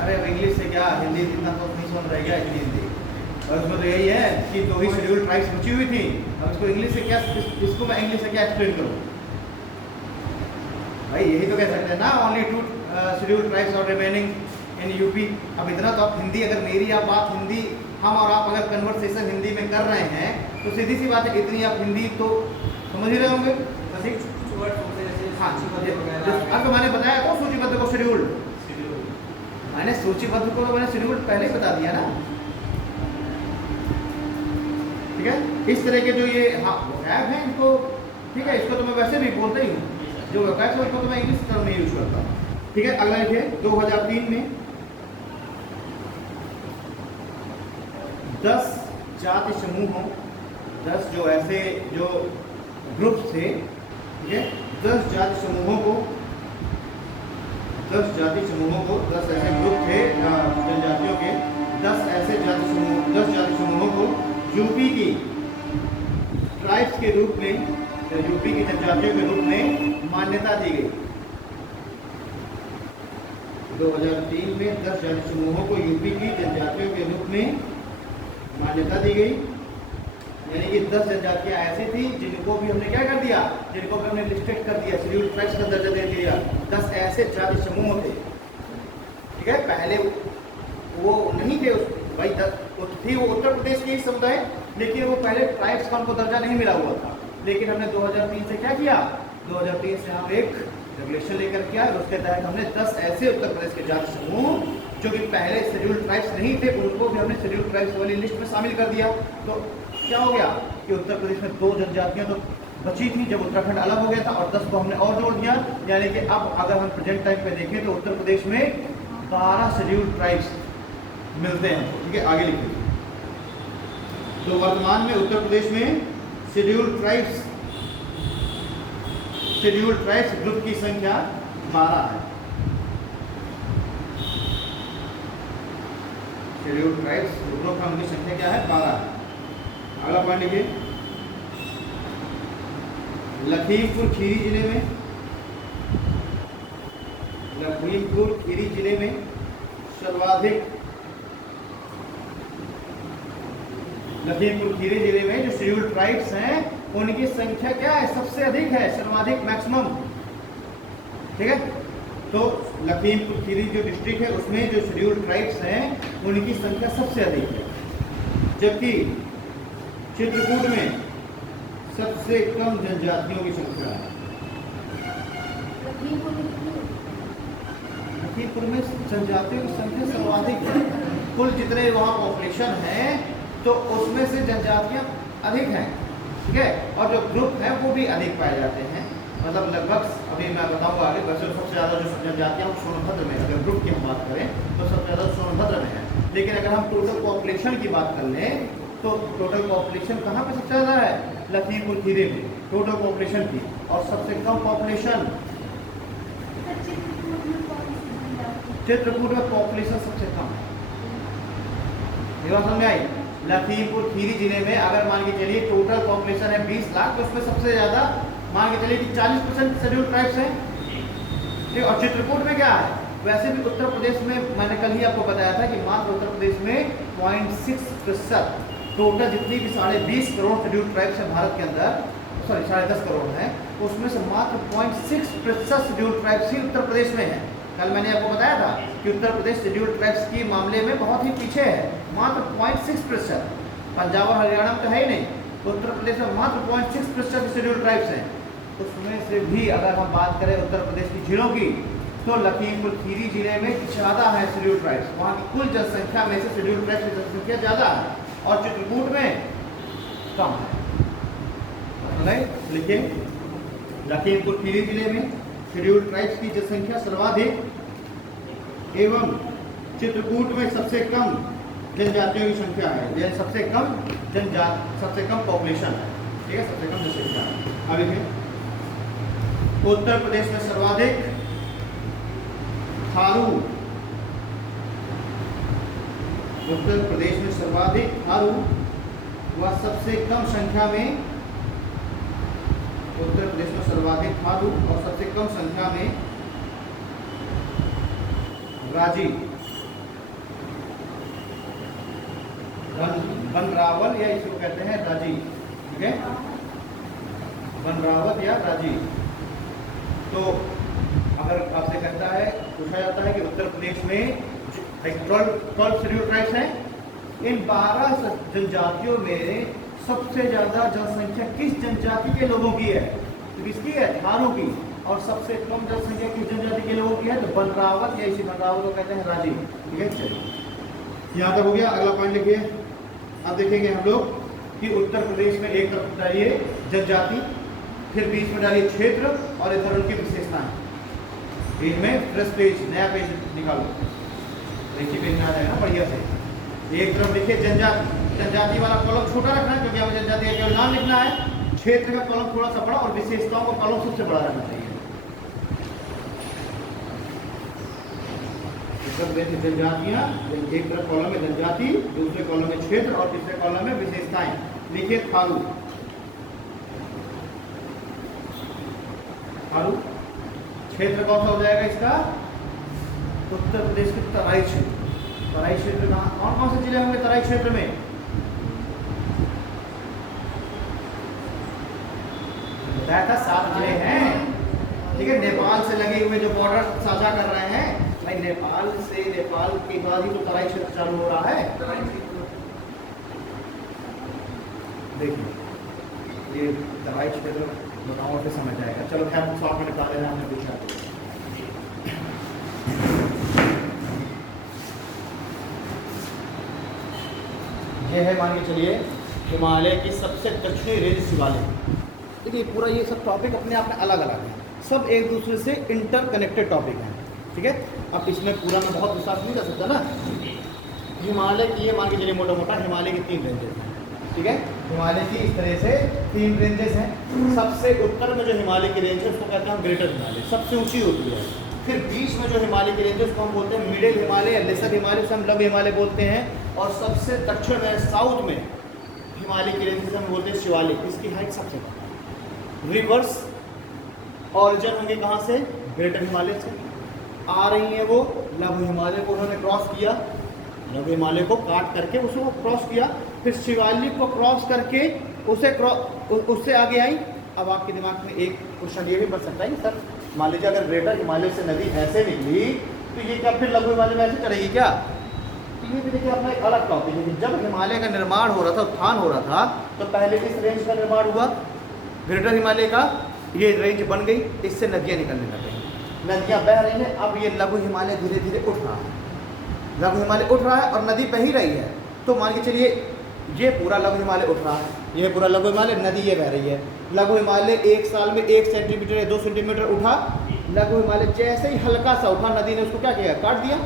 अरे अब इंग्लिश से क्या, हिंदी जितना तो नहीं समझ रहेगा इतनी हिंदी। और उसमें तो यही है कि दो ही शेड्यूल ट्राइब्स बची हुई थी। अब इसको इंग्लिश से क्या, इसको मैं इंग्लिश से क्या एक्सप्लेन करूँ भाई? यही तो कह सकते हैं ना, only 2 scheduled tribes are remaining in UP. अब इतना तो आप हिंदी, अगर मेरी आप बात हिंदी, हम और आप अगर कन्वर्सेशन हिंदी में कर रहे हैं तो सीधी सी बात है, इतनी आप हिंदी तो समझ ही रहे होंगे। अब तो मैंने बताया तो सूचीबद्ध को शेड्यूल, मैंने सूचीबद्ध को तो मैंने शेड्यूल पहले ही बता दिया ना, ठीक है। इस तरह के जो ये वोकैब है इनको, ठीक है, इसको तो मैं वैसे भी बोलता ही हूँ, जो वोकैब है उसको तो मैं इंग्लिश टर्म नहीं यूज करता, ठीक है। अगला देखिए 2003 में 10 जाति समूहों, 10 जो ऐसे जो ग्रुप थे, ठीक है, 10 जाति समूहों को 10 ऐसे ग्रुप थे जनजातियों के, 10 जाति समूहों को यूपी की ट्राइब्स के रूप में, यूपी की जनजातियों के रूप में मान्यता दी गई। 2003 में 10 जाति समूहों को यूपी की जनजातियों के रूप में मान्यता दी गई। यानी कि 10 जनजातियां ऐसी थी जिनको भी हमने क्या कर दिया, जिनको भी हमने लिस्टेड कर दिया, शेड्यूल ट्राइब्स का दर्जा दे दिया। 10 ऐसे जाति समूह थे, ठीक है। पहले वो नहीं थे भाई, थी वो उत्तर प्रदेश के ही समुदाय, लेकिन वो पहले ट्राइब्स का उनको दर्जा नहीं मिला हुआ था। लेकिन हमने 2003 से क्या किया, 2003 से हम एक रेगुलेशन लेकर के आए, उसके तहत हमने 10 ऐसे उत्तर प्रदेश के जाति समूह जो कि पहले शेड्यूल ट्राइब्स नहीं थे, उनको भी हमने शेड्यूल ट्राइब्स वाली लिस्ट में शामिल कर दिया। तो क्या हो गया कि उत्तर प्रदेश में 2 जनजातियां तो बची थी जब उत्तराखंड अलग हो गया था, और 10 को हमने और जोड़ दिया। यानी कि अब अगर हम प्रेजेंट टाइम पे देखें तो उत्तर प्रदेश में 12 शेड्यूल ट्राइब्स मिलते हैं, ठीक है। आगे लिखिए, तो वर्तमान में उत्तर प्रदेश में शेड्यूल ट्राइब्स ग्रुप की संख्या 12 है। शेड्यूल ट्राइब्स ग्रुप का उनकी संख्या क्या है, 12 है। अगला पॉइंट लिखिए, लखीमपुर खीरी जिले में सर्वाधिक, लखीमपुर खीरी जिले में जो शेड्यूल ट्राइब्स हैं उनकी संख्या क्या है, सबसे अधिक है, सर्वाधिक, मैक्सिमम, ठीक है। तो लखीमपुर खीरी जो डिस्ट्रिक्ट है उसमें जो शेड्यूल ट्राइब्स हैं उनकी संख्या सबसे अधिक है, जबकि चित्रकूट में सबसे कम जनजातियों की संख्या है। लखीमपुर में जनजातियों की संख्या सर्वाधिक है, कुल जितने वहाँ पॉपुलेशन है तो उसमें से जनजातियाँ अधिक हैं, ठीक है। और जो ग्रुप है वो भी अधिक पाए जाते हैं, मतलब लगभग, अभी मैं बताऊंगा आगे, वैसे सबसे ज़्यादा जो जनजातियाँ सोनभद्र में, अगर ग्रुप की हम बात करें तो सबसे ज़्यादा सोनभद्र में है। लेकिन अगर हम टोटल पॉपुलेशन की बात कर लें तो टोटल पॉपुलेशन कहाँ पे सबसे ज़्यादा है, लखीमपुर खीरी में टोटल पॉपुलेशन की, और सबसे कम पॉपुलेशन चित्रकूट में पॉपुलेशन सबसे कम है। ये बात समझ आई। लखीमपुर खीरी जिले में अगर मान के चलिए टोटल पॉपुलेशन है 20 लाख, तो उसमें सबसे ज़्यादा मान के चलिए कि 40% शेड्यूल ट्राइब्स हैं, ठीक। और चित्रकूट में क्या है, वैसे भी उत्तर प्रदेश में मैंने कल ही आपको बताया था कि मात्र उत्तर प्रदेश में 0.6% टोटल जितनी भी 20.5 करोड़ शेड्यूल ट्राइब्स है भारत के अंदर, सॉरी 10.5 करोड़ है, उसमें से मात्र 0.6% शेड्यूल्ड ट्राइब्स ही उत्तर प्रदेश में है। कल मैंने आपको बताया था कि उत्तर प्रदेश शेड्यूल्ड ट्राइब्स के मामले में बहुत ही पीछे है, मात्र 0.6%। पंजाब और हरियाणा में तो है ही नहीं, उत्तर प्रदेश में मात्र 0.6% शेड्यूल्ड ट्राइब्स हैं। उसमें से भी अगर हम बात करें उत्तर प्रदेश की जिलों की, तो लखीमपुर खीरी जिले में ज़्यादा है शेड्यूल्ड ट्राइब्स, वहाँ की कुल जनसंख्या में से शेड्यूल्ड ट्राइब्स की जनसंख्या ज़्यादा है, और चित्रकूट में कम है। लिखिए, लखीमपुर खीरी जिले में शेड्यूल्ड ट्राइब्स की जनसंख्या सर्वाधिक एवं चित्रकूट में सबसे कम जनजातियों की संख्या है, यह सबसे कम पॉपुलेशन है, ठीक है, सबसे कम जनसंख्या है। अब देखिए, उत्तर प्रदेश में सर्वाधिक थारू, उत्तर प्रदेश में सर्वाधिक थारू व सबसे कम संख्या में, उत्तर प्रदेश में सर्वाधिक थारू और सबसे कम संख्या में राजी, बनरावल या इसको कहते हैं राजी, ठीक है, बनरावत या राजी। तो अगर आपसे कहता है, पूछा जाता है कि उत्तर प्रदेश में 12 शेड्यूल्ड ट्राइब्स हैं, इन 12 जनजातियों में सबसे ज़्यादा जनसंख्या किस जनजाति के लोगों की है? तो किसकी है? थारू की। और सबसे कम जनसंख्या किस जनजाति के लोगों की है? तो बनरावत या इसी बनरावत को कहते हैं राजी, ठीक है। चलिए, यहाँ तक हो गया। अगला पॉइंट लिखिए। अब देखेंगे हम लोग कि उत्तर प्रदेश में एक तरफ डालिए जनजाति, फिर बीच में डालिए क्षेत्र, और इधर उनकी विशेषताएं। इनमें फ्रेश पेज, नया पेज निकालो, देखिए पेज में आ जाएगा बढ़िया से। एक तरफ लिखिए जनजाति, जनजाति वाला कॉलम छोटा रखना है क्योंकि हमें जनजाति का केवल नाम लिखना है। क्षेत्र का कॉलम थोड़ा सा बड़ा और विशेषताओं का कॉलम सबसे बड़ा रहना चाहिए। जनजातियां, एक तरफ कॉलम में जनजाति, दूसरे कॉलम में क्षेत्र और तीसरे कॉलम में विशेषताएं। लिखिए थारू, थारू। क्षेत्र कौन सा हो जाएगा इसका? उत्तर प्रदेश के तराई क्षेत्र। तराई क्षेत्र कहाँ, कौन कौन से जिले होंगे तराई क्षेत्र में? बताया था 7 जिले हैं, ठीक है। नेपाल से लगे हुए जो बॉर्डर साझा कर रहे हैं भाई, नेपाल के बाद ही तो तराई क्षेत्र चालू हो रहा है। देखिए, ये तराई क्षेत्र बताओ फिर समझ आएगा। चलो खैर, शॉर्ट में निकाल रहे हैं, हमने पूछा। ये है, मान के चलिए, हिमालय की सबसे दक्षिणी रेंज शिवालिक। देखिए, पूरा ये सब टॉपिक अपने आप में अलग अलग है, सब एक दूसरे से इंटरकनेक्टेड टॉपिक हैं, ठीक है। अब इसमें पूरा मैं बहुत विश्वास नहीं कर सकता ना। हिमालय की, ये मान के चलिए मोटा मोटा हिमालय की 3 रेंजेस हैं, ठीक है। हिमालय की इस तरह से 3 रेंजेस हैं। सबसे उत्तर में जो हिमालय की रेंज है उसको कहते हैं ग्रेटर हिमालय, सबसे ऊंची होती है। फिर बीच में जो हिमालय की रेंज है उसको हम बोलते हैं मिडिल हिमालय या लेसर हिमालय, से हम लघु हिमालय बोलते हैं। और सबसे दक्षिण में, साउथ में हिमालय की रेंज से हम बोलते हैं शिवालिक। इसकी हाइट सबसे कम है। रिवर्स ऑरिजिन होंगे कहाँ से? ग्रेटर हिमालय से आ रही है वो लघु हिमालय को उन्होंने क्रॉस किया, लघु हिमालय को काट करके उसको क्रॉस किया, फिर शिवालिक को क्रॉस करके उससे आगे आई। अब आपके दिमाग में एक क्वेश्चन ये भी बन सकता है कि सर मान लीजिए अगर ग्रेटर हिमालय से नदी ऐसे निकली तो ये क्या फिर लघु हिमालय में ऐसे चलेगी क्या? तो ये भी देखिए अपना एक अलग टॉपिक है कि जब हिमालय का निर्माण हो रहा था, उत्थान हो रहा था, तो पहले किस रेंज का निर्माण हुआ? ग्रेटर हिमालय का। ये रेंज बन गई, इससे नदियाँ निकलने लग गई, नदियाँ बह रही हैं। अब ये लघु हिमालय धीरे धीरे उठ रहा है, लघु हिमालय उठ रहा है और नदी बह ही रही है। तो मान के चलिए ये पूरा लघु हिमालय उठ रहा है, ये पूरा लघु हिमालय, नदी ये बह रही है। लघु हिमालय 1 साल में 1 सेंटीमीटर या 2 सेंटीमीटर उठा। लघु हिमालय जैसे ही हल्का सा उठा, नदी ने उसको क्या किया? काट दिया,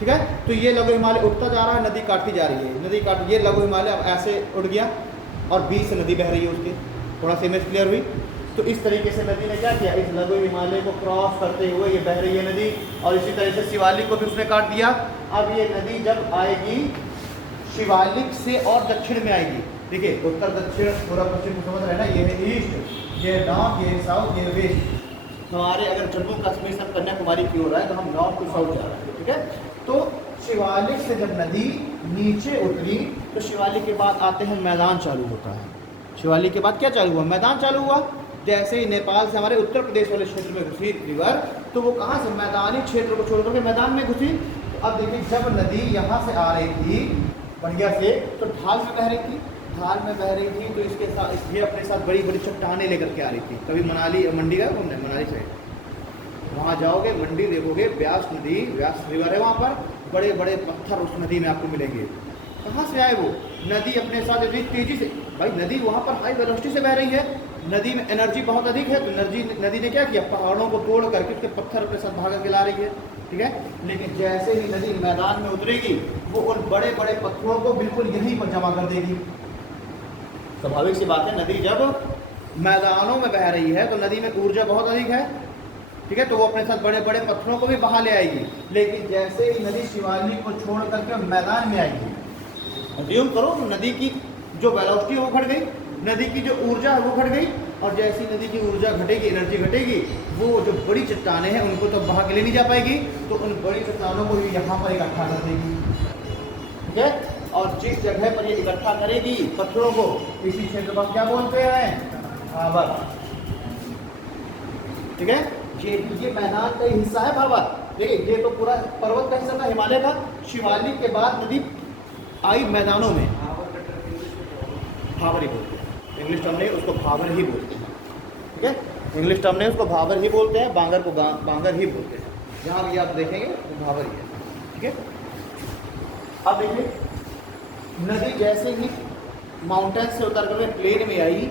ठीक है। तो ये लघु हिमालय उठता जा रहा है, नदी काटती जा रही है, नदी काट, ये लघु हिमालय अब ऐसे उठ गया और बीच से नदी बह रही है उसकी। थोड़ा सा इमेज क्लियर हुई? तो इस तरीके से नदी ने क्या किया? इस लघु हिमालय को क्रॉस करते हुए ये बह रही है नदी, और इसी तरह से शिवालिक को भी उसने काट दिया। अब ये नदी जब आएगी शिवालिक से और दक्षिण में आएगी, देखिए उत्तर दक्षिण पूर्व पश्चिम को समझ रहे हैं ना, ये है ईस्ट, ये नॉर्थ, ये साउथ, ये वेस्ट। हमारे अगर जम्मू कश्मीर से कन्याकुमारी की ओर है तो हम नॉर्थ टू साउथ जा रहे हैं, ठीक है। तो शिवालिक से जब नदी नीचे उतरी तो शिवालिक के बाद आते हैं मैदान चालू होता है, शिवालिक के बाद क्या चालू हुआ? मैदान चालू हुआ। जैसे ही नेपाल से हमारे उत्तर प्रदेश वाले क्षेत्र में घुसी रिवर, तो वो कहाँ से मैदानी क्षेत्र को छोड़ करके मैदान में घुसी। तो अब देखिए, जब नदी यहाँ से आ रही थी बढ़िया से, तो ढाल में बह रही थी। ढाल में बह रही थी तो इसके साथ ये अपने साथ बड़ी बड़ी चट्टानें लेकर के आ रही थी। कभी मनाली मंडी गए घूमने? मनाली से वहाँ जाओगे, मंडी देखोगे, ब्यास नदी, ब्यास रिवर है, वहाँ पर बड़े बड़े पत्थर उस नदी में आपको मिलेंगे। कहाँ से आए वो? नदी अपने साथ इतनी तेज़ी से, भाई नदी वहाँ पर हाई वेलोसिटी से बह रही है, नदी में एनर्जी बहुत अधिक है, तो नदी ने क्या किया? पहाड़ों को तोड़ करके उसके पत्थर अपने साथ भाग के ला रही है, ठीक है। लेकिन जैसे ही नदी मैदान में उतरेगी, वो उन बड़े बड़े पत्थरों को बिल्कुल यहीं पर जमा कर देगी। स्वाभाविक सी बात है, नदी जब मैदानों में बह रही है तो नदी में ऊर्जा बहुत अधिक है, ठीक है, तो वो अपने साथ बड़े बड़े पत्थरों को भी बहा ले आएगी। लेकिन जैसे ही नदी शिवालिक को छोड़ करके मैदान में आएगी, अज्यूम करो तो नदी की जो वेलोसिटी है वो घट गई, नदी की जो ऊर्जा है वो घट गई, और जैसी नदी की ऊर्जा घटेगी, एनर्जी घटेगी, वो जो बड़ी चट्टानें हैं उनको तो बहा के ले नहीं जा पाएगी, तो उन बड़ी चट्टानों को यहाँ पर इकट्ठा कर देगी, ठीक है। और जिस जगह पर ये इकट्ठा करेगी पत्थरों को, इसी क्षेत्र को क्या बोलते हैं? भाबर, ठीक है। ये मैदान का ही हिस्सा है भाबर। देखिए, ये तो पूरा पर्वत का हिस्सा था, हिमालय का। शिवालिक के बाद नदी आई मैदानों में, भाबर ही बोलते हैं। इंग्लिश टर्म नहीं, उसको भाबर ही बोलते हैं, ठीक है। इंग्लिश टर्म नहीं, उसको भाबर ही बोलते हैं, बांगर को बांगर ही बोलते हैं। जहाँ भी आप देखेंगे वो भाबर ही है, ठीक है। अब देखिए, नदी जैसे ही माउंटेन से उतर कर प्लेन में आई,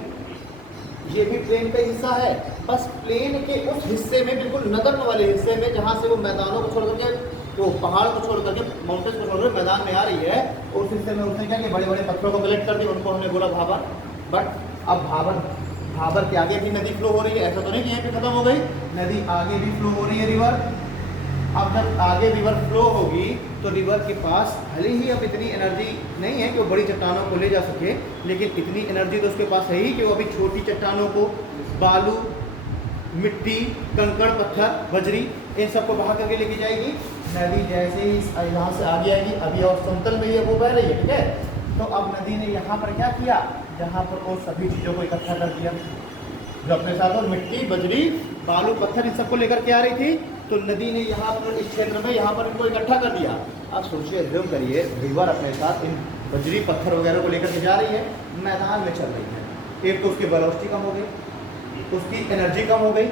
ये भी प्लेन का हिस्सा है, बस प्लेन के उस हिस्से में, बिल्कुल नदर्न वाले हिस्से में, जहाँ से वो मैदानों को छोड़ करके, वो पहाड़ को छोड़ करके, माउंटेन्स को छोड़ कर मैदान में आ रही है, उस हिस्से में उसने क्या किया? बड़े बड़े पत्थरों को कलेक्ट कर दिया, उनको हमने बोला भाबर। बट अब भाबर के आगे भी नदी फ्लो हो रही है, ऐसा तो नहीं कि यहीं पे खत्म हो गई, नदी आगे भी फ्लो हो रही है, रिवर। अब जब आगे रिवर फ्लो होगी तो रिवर के पास भले ही अब इतनी एनर्जी नहीं है कि वो बड़ी चट्टानों को ले जा सके, लेकिन इतनी एनर्जी तो उसके पास है ही कि वो अभी छोटी चट्टानों को, बालू, मिट्टी, कंकड़, पत्थर, बजरी, इन सबको बहा करके लेके जाएगी। नदी जैसे ही यहाँ से आगे आएगी, अभी और समतल में ही वो बह रही है, ठीक है। तो अब नदी ने यहाँ पर क्या किया? यहाँ पर वो सभी चीज़ों को इकट्ठा कर दिया, जो अपने साथ और मिट्टी, बजरी, बालू, पत्थर, इन सबको लेकर के आ रही थी। तो नदी ने यहाँ पर इस क्षेत्र में यहाँ पर इनको इकट्ठा कर दिया। अब सोचिए, एज्यूम करिए, रिवर अपने साथ इन बजरी, पत्थर वगैरह को लेकर के जा रही है, मैदान में चल रही है। एक तो उसकी वेलोसिटी कम हो गई, उसकी एनर्जी कम हो गई।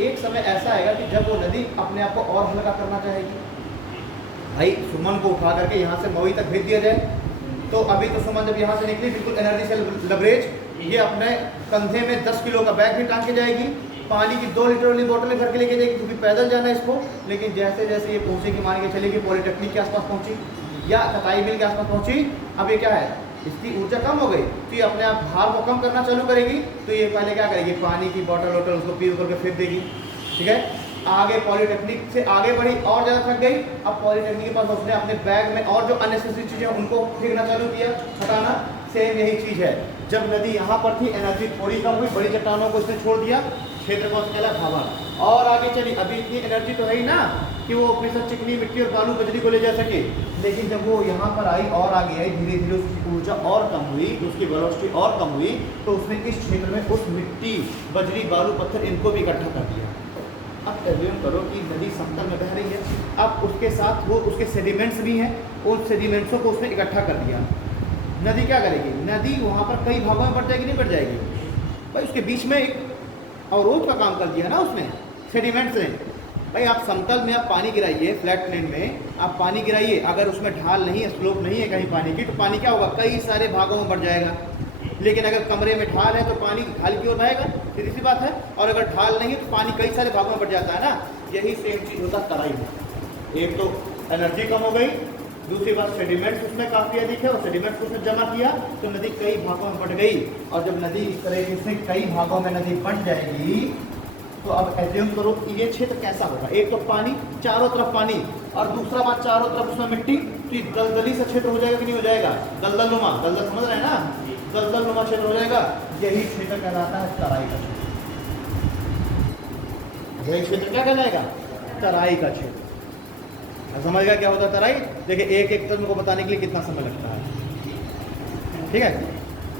एक समय ऐसा आएगा कि जब वो नदी अपने आप को और हल्का करना चाहेगी, भाई सुमन को उठा करके यहाँ से मवी तक भेज दिया जाए, तो अभी तो सुमन जब यहाँ से निकली बिल्कुल एनर्जी से लवरेज, ये अपने कंधे में 10 किलो का बैग भी टांग के जाएगी, पानी की 2 लीटर वाली बोतलें घर के लेके जाएगी, क्योंकि पैदल जाना है इसको। लेकिन जैसे जैसे ये पहुँचेगी, मान के चलेगी पॉलिटेक्निक के आसपास पहुँची या कटाई मिल के आसपास पहुँची, अब ये क्या है? इसकी ऊर्जा कम हो गई, तो ये अपने आप भार को कम करना चालू करेगी। तो ये पहले क्या करेगी? पानी की बोतल वोटल उसको पी करके फेंक देगी, ठीक है। आगे पॉलिटेक्निक से आगे बढ़ी, और ज़्यादा थक गई, अब पॉलिटेक्निक के पास उसने अपने बैग में और जो अननेसेसरी चीज़ें उनको फेंकना चालू किया, हटाना। सेम यही चीज़ है, जब नदी यहाँ पर थी, एनर्जी थोड़ी कम हुई, बड़ी चट्टानों को उसने छोड़ दिया, क्षेत्र को कहला भाबर, और आगे चली। अभी इतनी एनर्जी तो है ही ना कि वो अपने साथ चिकनी मिट्टी और बालू बजरी को ले जा सके, लेकिन जब वो यहाँ पर आई और आगे आई, धीरे धीरे उसकी ऊर्जा और कम हुई, उसकी वेलोसिटी और कम हुई, तो उसने इस क्षेत्र में उस मिट्टी, बजरी, बालू, पत्थर, इनको भी इकट्ठा कर दिया। अब एज्यूम करो कि नदी समतल में बह रही है, अब उसके साथ वो उसके सेडिमेंट्स भी हैं, उन सेडिमेंट्सों को उसने इकट्ठा कर दिया। नदी क्या करेगी? नदी वहाँ पर कई भागों में बढ़ जाएगी, नहीं बढ़ जाएगी भाई? उसके बीच में एक अवरोध का काम कर दिया ना उसने, सेडिमेंट्स ने। भाई आप समतल में आप पानी गिराइए, फ्लैट प्लेन में आप पानी गिराइए, अगर उसमें ढाल नहीं है, स्लोप नहीं है कहीं पानी की, तो पानी क्या होगा? कई सारे भागों में बढ़ जाएगा। लेकिन अगर कमरे में ढाल है तो पानी ढाल की ओर बहेगा, सीधी सी बात है। और अगर ढाल नहीं है तो पानी कई सारे भागों में बढ़ जाता है ना। यही सेम चीज़ होता तराई में। एक तो एनर्जी कम हो गई, दूसरी बात सेडिमेंट्स उसमें काफ़ी अधिक है, और सेडिमेंट्स को उसने जमा किया तो नदी कई भागों में बढ़ गई। और जब नदी इस तरीके से कई भागों में नदी बढ़ जाएगी, तो अब एज्यूम करो ये क्षेत्र कैसा होगा? एक तो पानी, चारों तरफ पानी, और दूसरा बात चारों तरफ उसमें मिट्टी, तो ये दलदली सा क्षेत्र हो जाएगा कि नहीं हो जाएगा? दलदल नुमा, दलदल समझ रहे हैं ना? दलदल नुमा क्षेत्र हो जाएगा। यही क्षेत्र कहलाता है तराई का क्षेत्र। यही क्षेत्र क्या कहलाएगा? तराई का क्षेत्र। समझ गया क्या होता है तराई? देखिए एक एक तत्व को बताने के लिए कितना समय लगता है, ठीक है।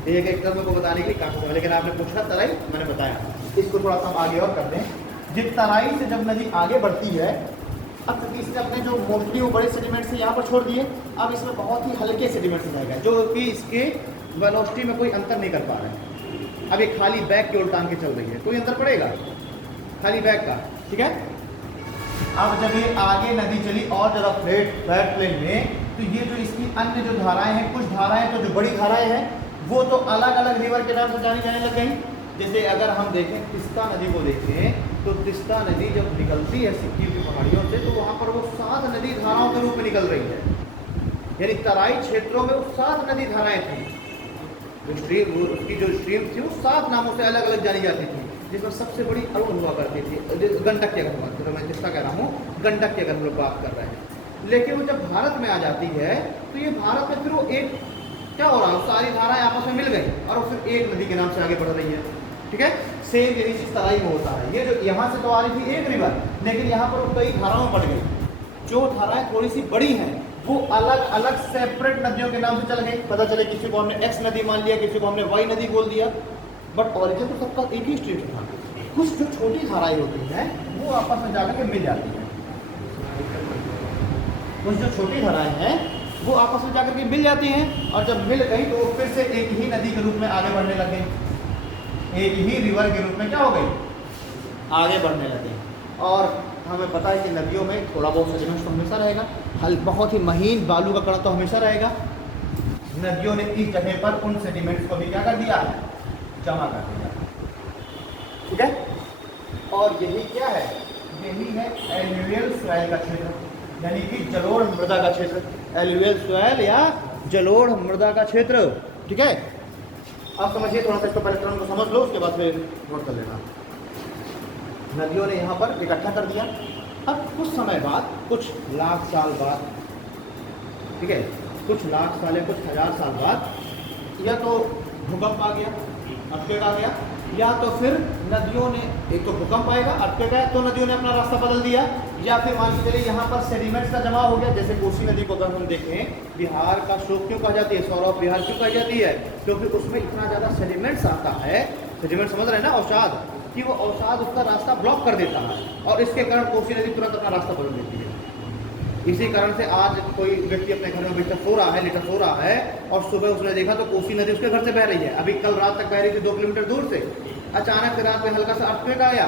एक एक टर्म को बताने के लिए काफ़ी समय, लेकिन आपने पूछा तराई, मैंने बताया। इसको थोड़ा सा हम आगे और करते हैं। जिस तराई से जब नदी आगे बढ़ती है, अब क्योंकि इसने अपने जो मोस्टली वो बड़े सेडिमेंट से यहाँ पर छोड़ दिए, अब इसमें बहुत ही हल्के सेडिमेंट जाएगा जो कि इसके वेलोसिटी में कोई अंतर नहीं कर पा रहे हैं। अब ये खाली बैग की ओर टांग के चल रही है, कोई अंतर पड़ेगा खाली बैग का, ठीक है। अब जब ये आगे नदी चली और ज़रा फ्लैट प्लेन में, तो ये जो इसकी अन्य जो धाराएं हैं, कुछ धाराएं तो जो बड़ी धाराएं हैं वो तो अलग अलग रिवर के नाम से जाने लग गई। जैसे अगर हम देखें तिस्ता नदी को देखें, तो तिस्ता नदी जब निकलती है सिक्किम की पहाड़ियों से, तो वहाँ पर वो 7 नदी धाराओं के रूप में निकल रही है। यानी तराई क्षेत्रों में वो 7 नदी धाराएं थी, जो स्ट्रीम, उसकी जो स्ट्रीम थी वो 7 नामों से अलग अलग जानी जाती थी, जिसमें सबसे बड़ी अरुण हुआ करती थी, गंडक की अगर बात करें, मैं तिस्ता कह रहा हूँ, गंडक की अगर हम लोग बात कर रहे हैं। लेकिन वो जब भारत में आ जाती है, तो ये भारत में फिर वो एक क्या हो रहा है, सारी धाराएं आपस में मिल गई और वो फिर एक नदी के नाम से आगे बढ़ रही है, ठीक है। सेम यही चीज़ तराई में होता है। ये जो यहाँ से तो आ रही थी एक रिवर, लेकिन यहाँ पर वो कई धाराओं में बढ़ गई। जो धाराएं थोड़ी सी बड़ी हैं वो अलग अलग सेपरेट नदियों के नाम से चल गई। पता चले किसी को हमने एक्स नदी मान लिया, किसी को हमने वाई नदी बोल दिया, बट ऑरिजिन तो सबका एक ही स्ट्रीम था। कुछ जो छोटी धाराएं होती हैं वो आपस में जाकर के मिल जाती हैं, कुछ जो छोटी धाराएं हैं वो आपस में जाकर के मिल जाती हैं, और जब मिल गई तो फिर से एक ही नदी के रूप में आगे बढ़ने लग गई, एक ही रिवर के रूप में क्या हो गई, आगे बढ़ने लगे। और हमें पता है कि नदियों में थोड़ा बहुत सेडिमेंट्स तो हमेशा रहेगा, बहुत ही महीन बालू का कण तो हमेशा रहेगा। नदियों ने इस जगह पर उन सेडिमेंट्स को भी क्या कर दिया, जमा कर दिया, ठीक है। और यही क्या है, यही है एल्यूवियल सॉइल का क्षेत्र, यानी कि जलोढ़ मृदा का क्षेत्र, एल्यूवियल सॉइल या जलोढ़ मृदा का क्षेत्र, ठीक है। आप समझिए थोड़ा सा, इसको पहले टर्म को समझ लो, उसके बाद फिर नोट कर लेना। नदियों ने यहाँ पर इकट्ठा कर दिया। अब कुछ समय बाद, कुछ लाख साल बाद, ठीक है, कुछ लाख साल या कुछ हज़ार साल बाद या तो भूकंप आ गया, अर्थक्वेक आ गया, या तो फिर नदियों ने, एक तो भूकंप आएगा, अर्थक्वेक आया, तो नदियों ने अपना रास्ता बदल दिया, या फिर मान के चलिए यहाँ पर सेडिमेंट्स का जमा हो गया। जैसे कोसी नदी को अगर हम देखें, बिहार का शोक क्यों कहा जाती है, सौर ऑफ बिहार क्यों कही जाती है, क्योंकि उसमें इतना ज़्यादा सेडिमेंट्स आता है, सेडिमेंट समझ रहे हैं ना, अवसाद, कि वो अवसाद उसका रास्ता ब्लॉक कर देता है, और इसके कारण कोसी नदी तुरंत अपना रास्ता बदल देती है। इसी कारण से आज कोई व्यक्ति अपने घर में बैठकर सो रहा है, लेटा सो रहा है, और सुबह उसने देखा तो कोसी नदी उसके घर से बह रही है। अभी कल रात तक बह रही थी 2 किलोमीटर दूर से, अचानक से रात में हल्का सा अर्थक्वेक आया,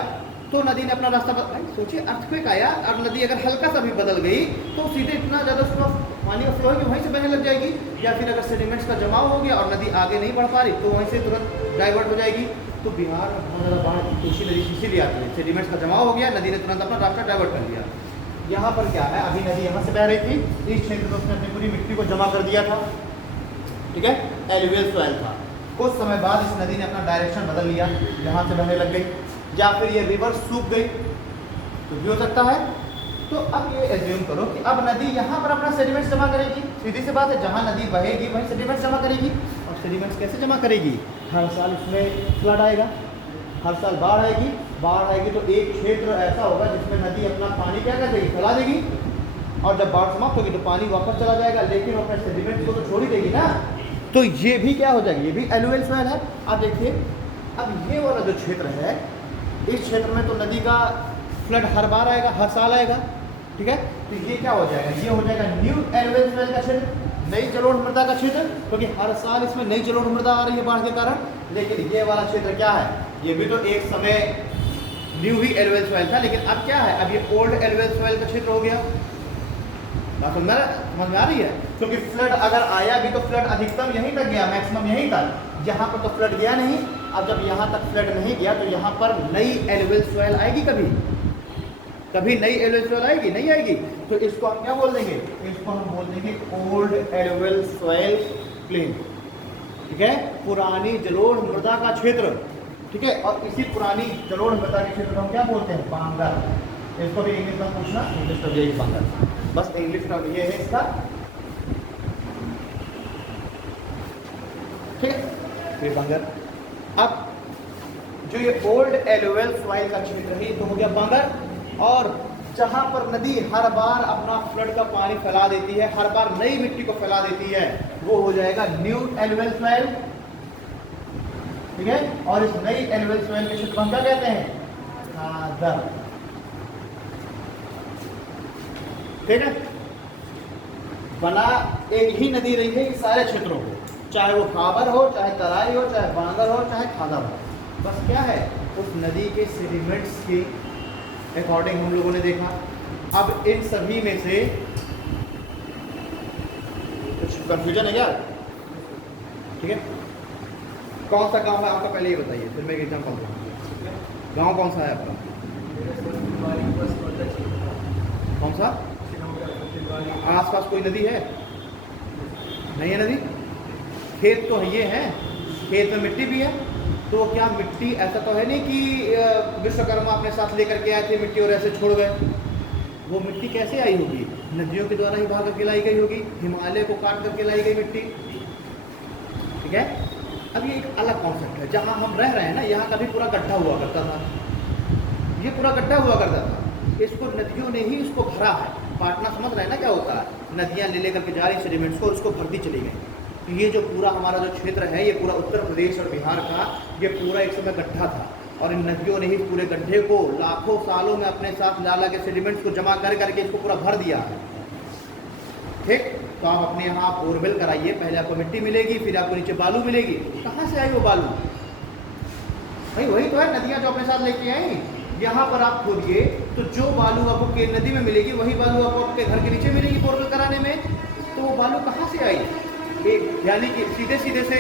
तो नदी ने अपना रास्ता बदल, सोचिए अर्थक्वेक आया और नदी अगर हल्का सा भी बदल गई तो सीधे इतना ज़्यादा उसका पानी का फ्लो है कि वहीं से बहने लग जाएगी, या फिर अगर सेडिमेंट्स का जमाव हो गया और नदी आगे नहीं बढ़ पा रही तो वहीं से तुरंत डाइवर्ट हो जाएगी। तो बिहार में बहुत ज़्यादा बाढ़ कोसी नदी इसीलिए आती है, सेडिमेंट्स का जमाव हो गया, नदी ने तुरंत अपना रास्ता डाइवर्ट कर लिया। यहाँ पर क्या है, अभी नदी यहाँ से बह रही थी, इस क्षेत्र में उसने अपनी पूरी मिट्टी को जमा कर दिया था, ठीक है, एल्यूवियल सॉइल था। कुछ समय बाद इस नदी ने अपना डायरेक्शन बदल लिया, यहाँ से बहने लग गई, या फिर ये रिवर सूख गई, तो भी हो सकता है। तो अब ये एज्यूम करो कि अब नदी यहाँ पर अपना सेडिमेंट्स जमा करेगी, सीधी सी बात है, जहाँ नदी बहेगी वहीं सेडिमेंट्स जमा करेगी। और सेडिमेंट्स कैसे जमा करेगी, हर साल इसमें फ्लड आएगा, हर साल बाढ़ आएगी, बाढ़ आएगी तो एक क्षेत्र ऐसा होगा जिसमें नदी अपना पानी क्या कर देगी, फैला देगी, और जब बाढ़ समाप्त होगी तो पानी वापस चला जाएगा, लेकिन वो अपने सेडिमेंट्स को तो छोड़ ही देगी ना। तो ये भी क्या हो जाएगी, ये भी एल्यूवियल सॉइल है। आप देखिए, अब ये वाला जो क्षेत्र है, इस क्षेत्र में तो नदी का फ्लड हर बार आएगा, हर साल आएगा, ठीक है। तो ये क्या हो जाएगा, ये हो जाएगा न्यू एल्यूवियल सॉइल का क्षेत्र, नई जलोढ़ मृदा का क्षेत्र, क्योंकि हर साल इसमें नई जलोढ़ मृदा आ रही है बाढ़ के कारण। लेकिन ये वाला क्षेत्र क्या है, ये भी तो एक समय न्यू ही एल्यूवियल सॉइल था, लेकिन अब क्या है, अब ये ओल्ड एल्यूवियल सॉइल का क्षेत्र हो गया। बात समझ में आ रही है, क्योंकि फ्लड अगर आया भी तो फ्लड अधिकतम यहीं तक गया, मैक्सिमम यहीं तक, यहाँ पर तो फ्लड गया नहीं। अब जब यहाँ तक फ्लड नहीं गया तो यहाँ पर नई एल्यूवियल सॉइल आएगी, कभी नई एल्यूवियल सॉइल आएगी, नहीं आएगी। तो इसको हम क्या बोल देंगे, इसको हम बोल देंगे ओल्ड एल्यूवियल सॉइल प्लेन, ठीक है, पुरानी जलोढ़ मृदा का क्षेत्र, ठीक है। और इसी पुरानी जलोढ़ मृदा के क्षेत्र को हम क्या बोलते हैं, बांगर। इसको भी इंग्लिश में पूछना, इंग्लिश टर्म यही बांगर, बस इंग्लिश टर्म ये है इसका, ठीक है, ये बांगर। अब जो ये ओल्ड एल्यूवियल सॉइल का क्षेत्र है तो हो गया बांगर, और जहां पर नदी हर बार अपना फ्लड का पानी फैला देती है, हर बार नई मिट्टी को फैला देती है, वो हो जाएगा न्यू एल्यूवियल सॉइल, ठीक है। और इस नई एलुवियल सोइल के क्षेत्र को हम क्या कहते हैं? खादर। ठीक है। बना एक ही नदी रही है इस सारे क्षेत्रों को, चाहे वो खाबर हो, चाहे तराई हो, चाहे बांगर हो, चाहे खादर हो। बस क्या है, उस नदी के सेडिमेंट्स के अकॉर्डिंग हम लोगों ने देखा। अब इन सभी में से कुछ कंफ्यूजन है क्या? ठीक है। कौन सा गांव है आपका, पहले ये बताइए, फिर मैं एक एग्जाम्पल दूँगा। गांव कौन सा है आपका? कौन सा? आसपास कोई नदी है? नहीं है नदी। खेत तो ये है, खेत में मिट्टी भी है। तो क्या मिट्टी, ऐसा तो है नहीं कि विश्वकर्मा अपने साथ लेकर के आए थे मिट्टी और ऐसे छोड़ गए। वो मिट्टी कैसे आई होगी? नदियों के द्वारा ही भाग करके लाई गई होगी, हिमालय को काट करके लाई गई मिट्टी। ठीक है। अब ये एक अलग कॉन्सेप्ट है। जहाँ हम रह रहे हैं ना, यहाँ कभी पूरा गड्ढा हुआ करता था, ये पूरा गड्ढा हुआ करता था। इसको नदियों ने ही इसको भरा है। पाटना समझ रहे हैं ना क्या होता है? नदियाँ ले लेकर के जा रही सेडिमेंट्स को, उसको भरती चली गई। तो ये जो पूरा हमारा जो क्षेत्र है, ये पूरा उत्तर प्रदेश और बिहार का, ये पूरा एक समय गड्ढा था। और इन नदियों ने ही पूरे गड्ढे को लाखों सालों में अपने साथ ला के सेडिमेंट्स को जमा कर करके इसको पूरा भर दिया है। ठीक। तो आप अपने यहाँ बोरवेल कराइए, पहले आपको मिट्टी मिलेगी, फिर आपको नीचे बालू मिलेगी। कहाँ से आई वो बालू? भाई वही तो है, नदियाँ जो अपने साथ लेके आई। यहाँ पर आप खोदिए तो जो बालू आपको केन नदी में मिलेगी, वही बालू आपको आपके घर के नीचे मिलेगी बोरवेल कराने में। तो वो बालू कहाँ से आई? यानी कि सीधे सीधे से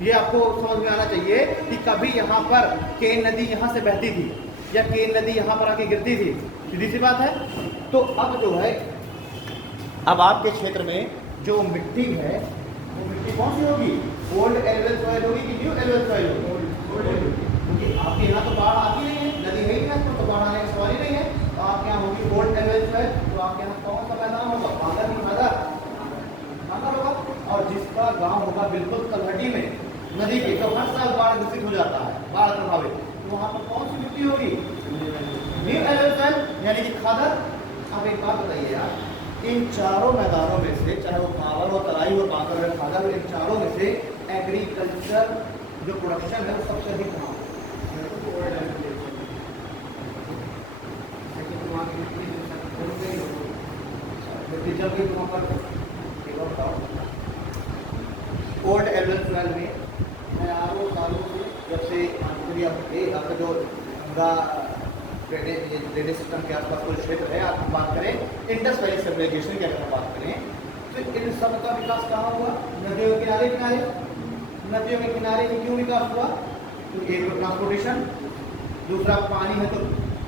ये आपको समझ में आना चाहिए कि कभी यहाँ पर केन नदी यहाँ से बहती थी या केन नदी यहाँ पर आके गिरती थी। सीधी सी बात है। तो अब जो है, अब आपके क्षेत्र में जो मिट्टी है, वो मिट्टी कौन सी होगी? ओल्ड एलुवियल सॉइल होगी कि न्यू एलुवियल सॉइल होगी? क्योंकि आपके यहाँ तो बाढ़ आती नहीं है, नदी है ही ना, तो बाढ़ आने का सवाल ही नहीं है। तो आपके यहाँ होगी ओल्ड एलुवियल सॉइल। तो आपके यहाँ कौन सा मैदान होगा? बांगर की खादर होगा। और जिसका गांव होगा बिल्कुल तलहटी में नदी के, तो हर साल बाढ़ ग्रसित हो जाता है, बाढ़ प्रभावित, तो वहाँ पर कौन सी मिट्टी होगी? न्यू एलुवियल सॉइल, यानी कि खादर। अब एक बात बताइए यार, इन चारों मैदानों में से, चाहे वो कांवर हो, तराई हो, बांगर हो, खादर हो, इन चारों में से एग्रीकल्चर जो प्रोडक्शन है वो सबसे अधिक कहाँ? ओल्ड एलुवियल सॉइल में हजारों सालों से, जब से आपका जो गंगा ड्रेनेज सिस्टम के आसपास कोई क्षेत्र है, आप बात करें इंडस वैली सिविलाइजेशन की, अगर बात करें तो इन सब का विकास कहाँ हुआ? नदियों के किनारे किनारे। नदियों के किनारे ही क्यों विकास हुआ? तो एक तो ट्रांसपोर्टेशन, दूसरा पानी है तो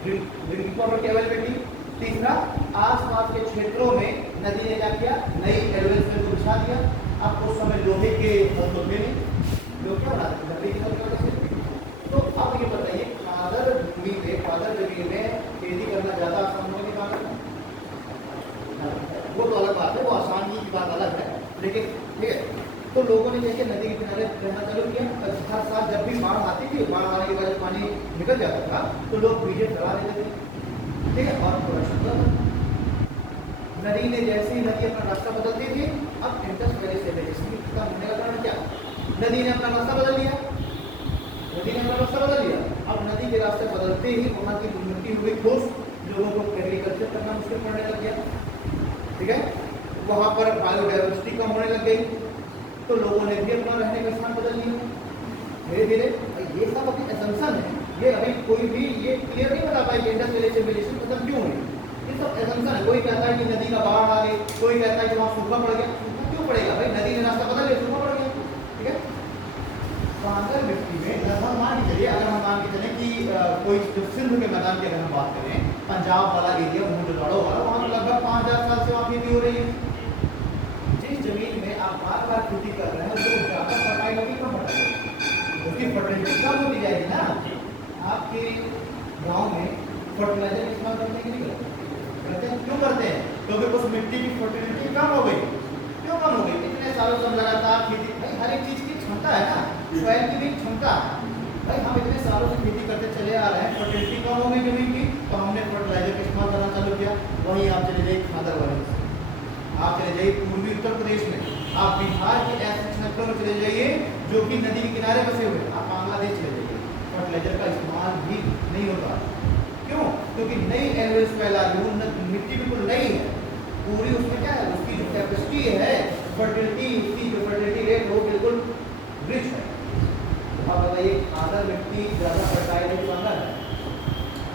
ड्रिंकिंग वाटर की अवेलेबिलिटी, तीसरा आसपास के क्षेत्रों में नदी ने क्या किया? नई एलुवियल सॉइल को बिछा दिया। अब उस समय लोहे के हल होते नहीं, लोग क्या बनाते थे? लकड़ी के हल की वजह से। तो अब ये बताइए, खादर भूमि में, खादर जमीन में खेती करना ज़्यादा आसान होने की बात है? वो तो अलग बात है, वो आसान की बात अलग है। लेकिन ठीक है, तो लोगों ने जैसे नदी के किनारे रहना चालू किया। हर साल जब भी बाढ़ आती थी, बाढ़ आने के बाद पानी निकल जाता था, तो लोग बीजे चला देते थे। ठीक है। और प्रोडक्शन होता था। नदी ने जैसे ही नदी अपना रास्ता बदलती थी, अब इंडस वैली सिविलाइजेशन की खत्म होने का कारण क्या? नदी ने अपना रास्ता बदल लिया। नदी ने अपना रास्ता बदल लिया। अब नदी के रास्ते बदलते ही वहाँ की मिट्टी हुई ठोस, लोगों को एग्रीकल्चर करना मुश्किल पड़ने लग गया। ठीक है। वहाँ पर बायोडाइवर्सिटी कम होने लग गई, तो लोगों ने भी अपना रहने का स्थान बदल लिया धीरे धीरे। ये सब अभी एजम्पशन है, ये अभी कोई भी ये क्लियर नहीं बता पाएगी इंडस वैली सिविलाइजेशन खत्म क्यों हुई। ये सब एजम्पशन है। कोई कहता है कि नदी का बाढ़ आ गई, कोई कहता है कि वहाँ सूखा पड़ गया। सूखा क्यों पड़ेगा भाई? नदी ने रास्ता बदल लिया, सूखा पड़ गया। ठीक है। बांगर मिट्टी में लगभग मान के चलिए, अगर हम मान के चलें कि कोई जो सिंध के मैदान की अगर हम बात करें, पंजाब वाला एरिया, मोहनजोदड़ो वाला, वहाँ पर लगभग 5000 साल से वहाँ खेती हो रही है। जिस जमीन में आप बार बार खेती कर रहे हैं, वो ज़्यादा फर्टाइल होगी, कम फर्टाइल, उसकी फर्टिलिटी कम होती जाएगी ना। आपके गांव में फर्टिलाइजर इस्तेमाल करने के लिए करते हैं, क्यों करते हैं? क्योंकि उस मिट्टी की फर्टिलिटी कम हो गई। क्यों कम हो गई? इतने सालों से हम लगातार खेती, भाई हर एक चीज़ की क्षमता है ना, सॉइल की भी क्षमता है। भाई हम इतने सालों से खेती करते चले आ रहे हैं, फर्टिलिटी कम हो गई जमीन की, तो हमने फर्टिलाइजर का इस्तेमाल करना चालू किया। वहीं आप चले जाइए खादर वाले, आप चले जाइए पूर्वी उत्तर प्रदेश में, आप बिहार के ऐसे क्षेत्रों में चले जाइए जो कि नदी के किनारे बसे हुए हैं। आप मिनरल्स फैला रही हूँ, मिट्टी बिल्कुल नई है, पूरी उसमें क्या है, उसकी जो कैपेसिटी है, फर्टिलिटी, उसकी जो फर्टिलिटी रेट वो बिल्कुल रिच है। अब बताइए खादर मिट्टी ज़्यादा फर्टाइल है कि बांगर है?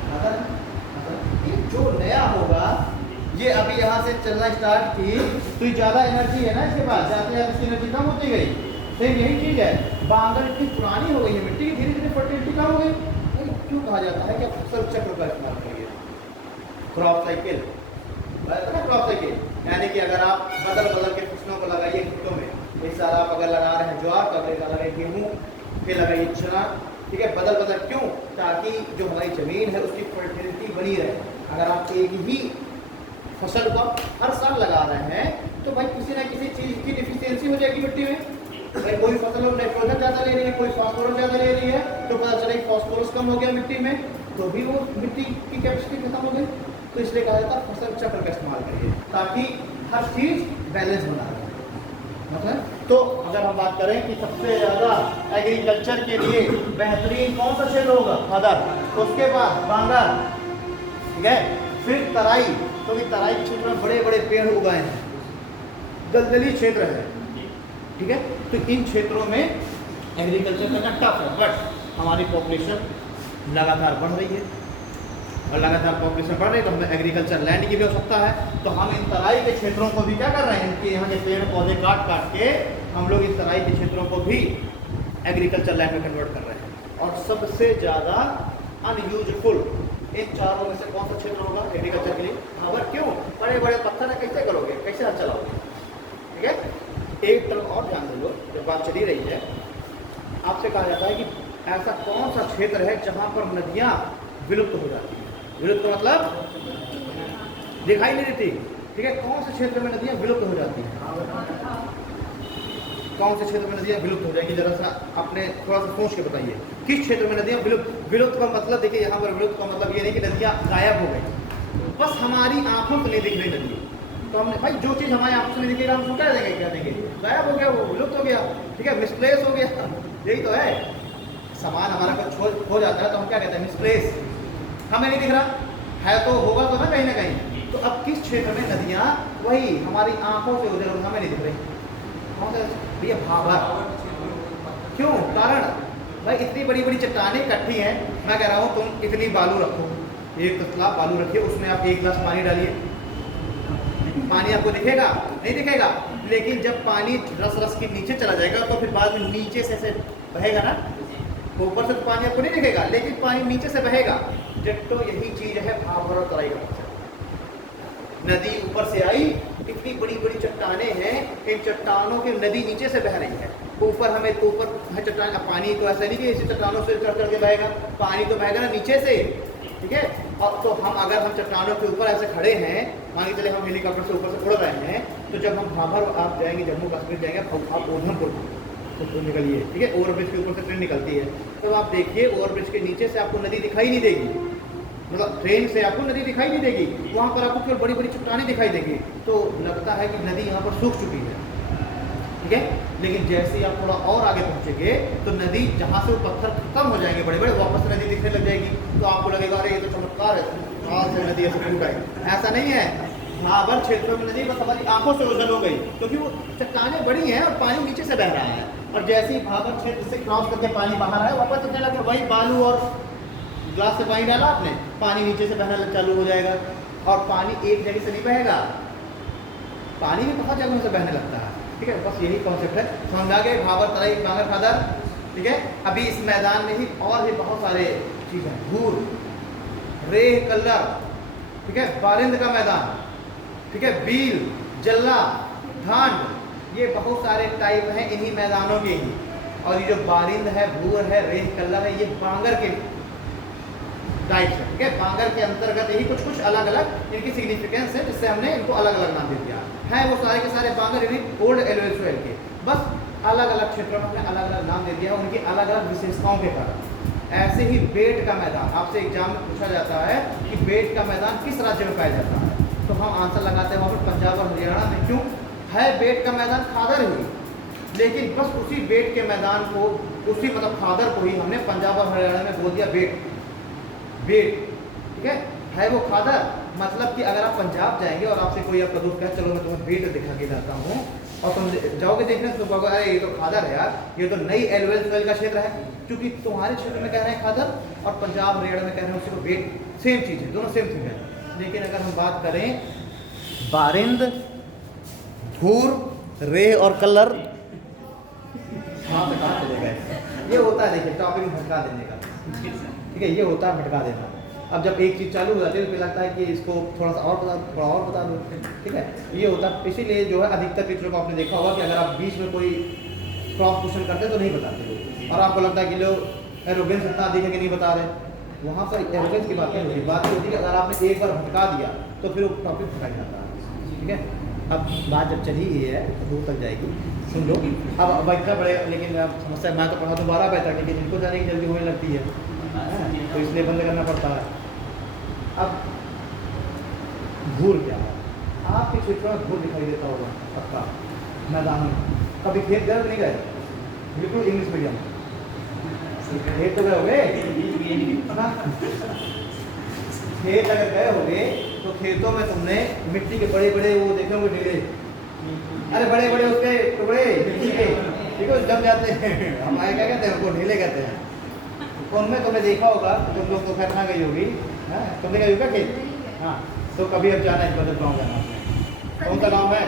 खादर ये जो नया होगा, ये अभी यहाँ से चलना स्टार्ट की तो ये ज़्यादा एनर्जी है ना इसके पास, जाते जाते इसकी एनर्जी कम होती गई। सेम यही चीज़ है, बांगर इतनी पुरानी हो गई है मिट्टी की, धीरे धीरे फर्टिलिटी कम हो गई। क्यों कहा जाता है कि आप फसल चक्र का इस्तेमाल करिए, क्रॉप साइकिल, क्रॉप साइकिल, यानी कि अगर आप बदल बदल के फसलों को लगाइए खेतों में, इस साल आप अगर लगा रहे हैं ज्वार, कभी लगाइए गेहूँ, फिर लगाइए चना, ठीक है, बदल बदल क्यों, ताकि जो हमारी ज़मीन है उसकी फर्टिलिटी बनी रहे। अगर आप एक ही फसल को हर साल लगा रहे हैं तो भाई किसी ना किसी चीज़ की डिफिशियंसी हो जाएगी मिट्टी में। भाई कोई फसल नाइट्रोजन ज़्यादा ले रही है, कोई फास्फोरस ज़्यादा ले रही है, तो पता चले फास्फोरस कम हो गया मिट्टी में, तो भी वो मिट्टी की कैपेसिटी खत्म हो गई। तो इसलिए कहा जाता है फसल चक्र का इस्तेमाल करिए ताकि हर चीज़ बैलेंस बना रहे। मतलब तो अगर हम बात करें कि सबसे ज़्यादा एग्रीकल्चर के लिए बेहतरीन कौन सा क्षेत्र होगा, खादर, उसके बाद बांगर, ठीक है, फिर तराई, तो भी तराई क्षेत्र में बड़े बड़े पेड़ उगाए हैं, दलदली क्षेत्र है, ठीक है, तो इन क्षेत्रों में एग्रीकल्चर करना टफ है। बट हमारी पॉपुलेशन लगातार बढ़ रही है और लगातार पॉपुलेशन बढ़ रही है, तो हमें एग्रीकल्चर लैंड की भी आवश्यकता है। तो हम इन तराई के क्षेत्रों को भी क्या कर रहे हैं, इनके यहाँ के पेड़ पौधे काट काट के हम लोग इन तराई के क्षेत्रों को भी एग्रीकल्चर लैंड में कन्वर्ट कर रहे हैं। और सबसे ज़्यादा अनयूजफुल इन चारों में से कौन सा क्षेत्र होगा एग्रीकल्चर के लिए? खाबर। क्यों? बड़े बड़े पत्थर है, कैसे करोगे, कैसे हाथ चलाओगे, ठीक है। एक तरफ और ध्यान दो, जब बात चली रही है, आपसे कहा जाता है कि ऐसा कौन सा क्षेत्र है जहाँ पर नदियाँ विलुप्त हो जाती हैं। विलुप्त मतलब दिखाई नहीं देती, ठीक है। कौन से क्षेत्र में नदियाँ विलुप्त हो जाती हैं? कौन से क्षेत्र में नदियाँ विलुप्त हो जाएंगी, जरा सा आपने थोड़ा सा सोच के बताइए, किस क्षेत्र में नदियाँ विलुप्त का मतलब देखिए, यहाँ पर विलुप्त का मतलब ये नहीं कि नदियाँ गायब हो गई, बस हमारी आंखों से नहीं दिख रही नदी। तो हमने भाई जो चीज़ हमारी आंखों से नहीं दिखेगा हम उसको क्या देंगे, क्या देंगे, गायब हो गया, वो विलुप्त हो गया, ठीक है, मिसप्लेस हो गया। यही तो है, सामान हमारा कुछ खो जाता है तो हम क्या कहते हैं, मिसप्लेस, हमें नहीं दिख रहा है, तो होगा तो ना कहीं। तो अब किस क्षेत्र में नदियाँ वही हमारी आंखों से उधर हमें नहीं दिख रही, कौन सा भैया? भाबर। क्यों? कारण भाई इतनी बड़ी बड़ी चट्टानें इकट्ठी हैं, मैं कह रहा हूँ तुम इतनी बालू रखो, एक तसला बालू रखिए, उसमें आप एक गिलास पानी डालिए, पानी आपको दिखेगा? नहीं दिखेगा। लेकिन जब पानी रस रस के नीचे चला जाएगा तो फिर बाद में नीचे से ऐसे बहेगा ना, ऊपर से तो पानी आपको नहीं दिखेगा, लेकिन पानी नीचे से बहेगा। जब तो यही चीज़ है भाबर और तराई का। नदी ऊपर से आई, इतनी बड़ी बड़ी चट्टानें हैं, इन चट्टानों की नदी नीचे से बह रही है, ऊपर हमें तो ऊपर है चट्टान, पानी तो ऐसा नहीं कि इसी चट्टानों से चढ़ चढ़ के बहेगा, पानी तो बहेगा ना नीचे से, ठीक है। और तो अगर हम चट्टानों के ऊपर ऐसे खड़े हैं, मान के चले हम हेलीकॉप्टर से ऊपर से उड़ रहे हैं, तो जब हम भाबर आप जाएंगे, जम्मू कश्मीर जाएंगे, आप उधमपुर तो निकलिए, ठीक है, ओवरब्रिज के ऊपर से ट्रेन निकलती है, तो आप देखिए ओवरब्रिज के नीचे से आपको नदी दिखाई नहीं देगी, मतलब ट्रेन से आपको नदी दिखाई नहीं देगी, वहाँ पर आपको केवल बड़ी बड़ी चट्टानें दिखाई देगी, तो लगता है कि नदी यहाँ पर सूख चुकी है, ठीक है। लेकिन जैसे ही आप थोड़ा और आगे पहुँचेंगे तो नदी जहाँ से वो पत्थर खत्म हो जाएंगे बड़े बड़े, वापस नदी दिखने लग जाएगी, तो आपको लगेगा अरे ये तो चमत्कार है, आज से नदी ऐसे टूट आई। ऐसा नहीं है, भाबर क्षेत्र में नदी बस हमारी आंखों से ओझल हो गई, क्योंकि वो चट्टानें बड़ी हैं और पानी नीचे से बह रहा है, और जैसे ही भाबर क्षेत्र से क्रॉस करके पानी बाहर आया, वापस दिखने लगा, वही बालू और ग्लास से पानी डाला आपने, पानी नीचे से बहना चालू हो जाएगा, और पानी एक जगह से नहीं बहेगा, पानी भी बहुत जगहों से बहने लगता है, ठीक है। बस यही कॉन्सेप्ट है, समझ आ गए, भाबर तराई बांगर खादर, ठीक है। अभी इस मैदान में ही और भी बहुत सारे चीज़ हैं, भूर, रेह कल्लर, ठीक है, बारिंद का मैदान, ठीक है, बील, जल्ला, धांड, ये बहुत सारे टाइप हैं इन्हीं मैदानों के ही। और ये जो बारिंद है, भूर है, रेह कल्लर है, ये बांगर के टाइप्स है, ठीक है। बांगर के अंतर्गत यही कुछ कुछ अलग अलग इनकी सिग्निफिकेंस है, जिससे हमने इनको अलग अलग नाम दे दिया है। वो सारे के सारे बांगर यानी ओल्ड एलोवेल सॉइल के, बस अलग अलग क्षेत्रों में हमने अलग अलग नाम दे दिया है उनकी अलग अलग विशेषताओं के कारण। ऐसे ही बेट का मैदान, आपसे एग्जाम में पूछा जाता है कि बेट का मैदान किस राज्य में पाया जाता है, तो हम आंसर लगाते हैं वहाँ पर पंजाब और हरियाणा में। क्यों है बेट का मैदान? खादर ही, लेकिन बस उसी बेट के मैदान को, उसी मतलब खादर को ही हमने पंजाब और हरियाणा में बोल दिया बेट, ठीक है। है वो खादर। मतलब कि अगर आप पंजाब जाएंगे और आपसे कोई आपका दोस्त कहे चलो मैं तुम्हें बेट दिखा के जाता हूँ, और तुम जाओगे देखने तो कहोगे अरे ये तो खादर है यार, ये तो नई एलवेल स्वेल का क्षेत्र है। क्योंकि तुम्हारे क्षेत्र में कह रहे हैं खादर और पंजाब हरियाणा में कह रहे हैं उसी को बेट, सेम चीज़ है, दोनों सेम थिंग है। लेकिन अगर हम बात करें बारिंद, भूर, रेह और कलर, वहाँ पे कहाँ चले गए? ये होता है, देखिए टॉपिक में भटका देने का, ठीक है, ये होता है भटका देना। अब जब एक चीज़ चालू हो जाती है तो फिर लगता है कि इसको थोड़ा सा और बता, थोड़ा और बता दो, ठीक है, ये होता है। इसीलिए जो है अधिकतर टीचरों को आपने देखा होगा कि अगर आप बीच में कोई क्रॉस क्वेश्चन करते हैं तो नहीं बताते लोग, और आपको लगता है कि लोग एरोगेंस इतना अधिक है कि नहीं बता रहे। वहाँ पर एरोगेंस की बात नहीं होती, बात ये होती है कि अगर आपने एक बार भटका दिया तो फिर वो टॉपिक भटक जाता है, ठीक है। अब बात जब चली ही है तो दूर तक जाएगी, सुन लो। अब इतना बड़े, लेकिन अब समस्या मैं तो पढ़ा दूँ 12 बजे तक, लेकिन इनको जाने की जल्दी होने लगती है तो इसलिए बंद करना पड़ता है। अब घूर क्या है? आपके क्षेत्र में घूर दिखाई देता होगा पक्का, मैदान में कभी खेत गए नहीं गए? बिल्कुल इंग्लिश मीडियम खेत तो गए होगे, खेत अगर गए होगे तो खेतों में तुमने मिट्टी के बड़े बड़े वो देखे होंगे ढेले, अरे बड़े बड़े उसके टुकड़े मिट्टी के, ठीक है, जम जाते हैं, हमारे क्या कहते हैं उनको ढेले कहते हैं। उनमें तुमने देखा होगा, तुम लोग तो खैर ना गई होगी, तुमने गई होगा खेत? हाँ, तो कभी अब जाना है बदल गाँव जाना है, कौन सा गाँव है?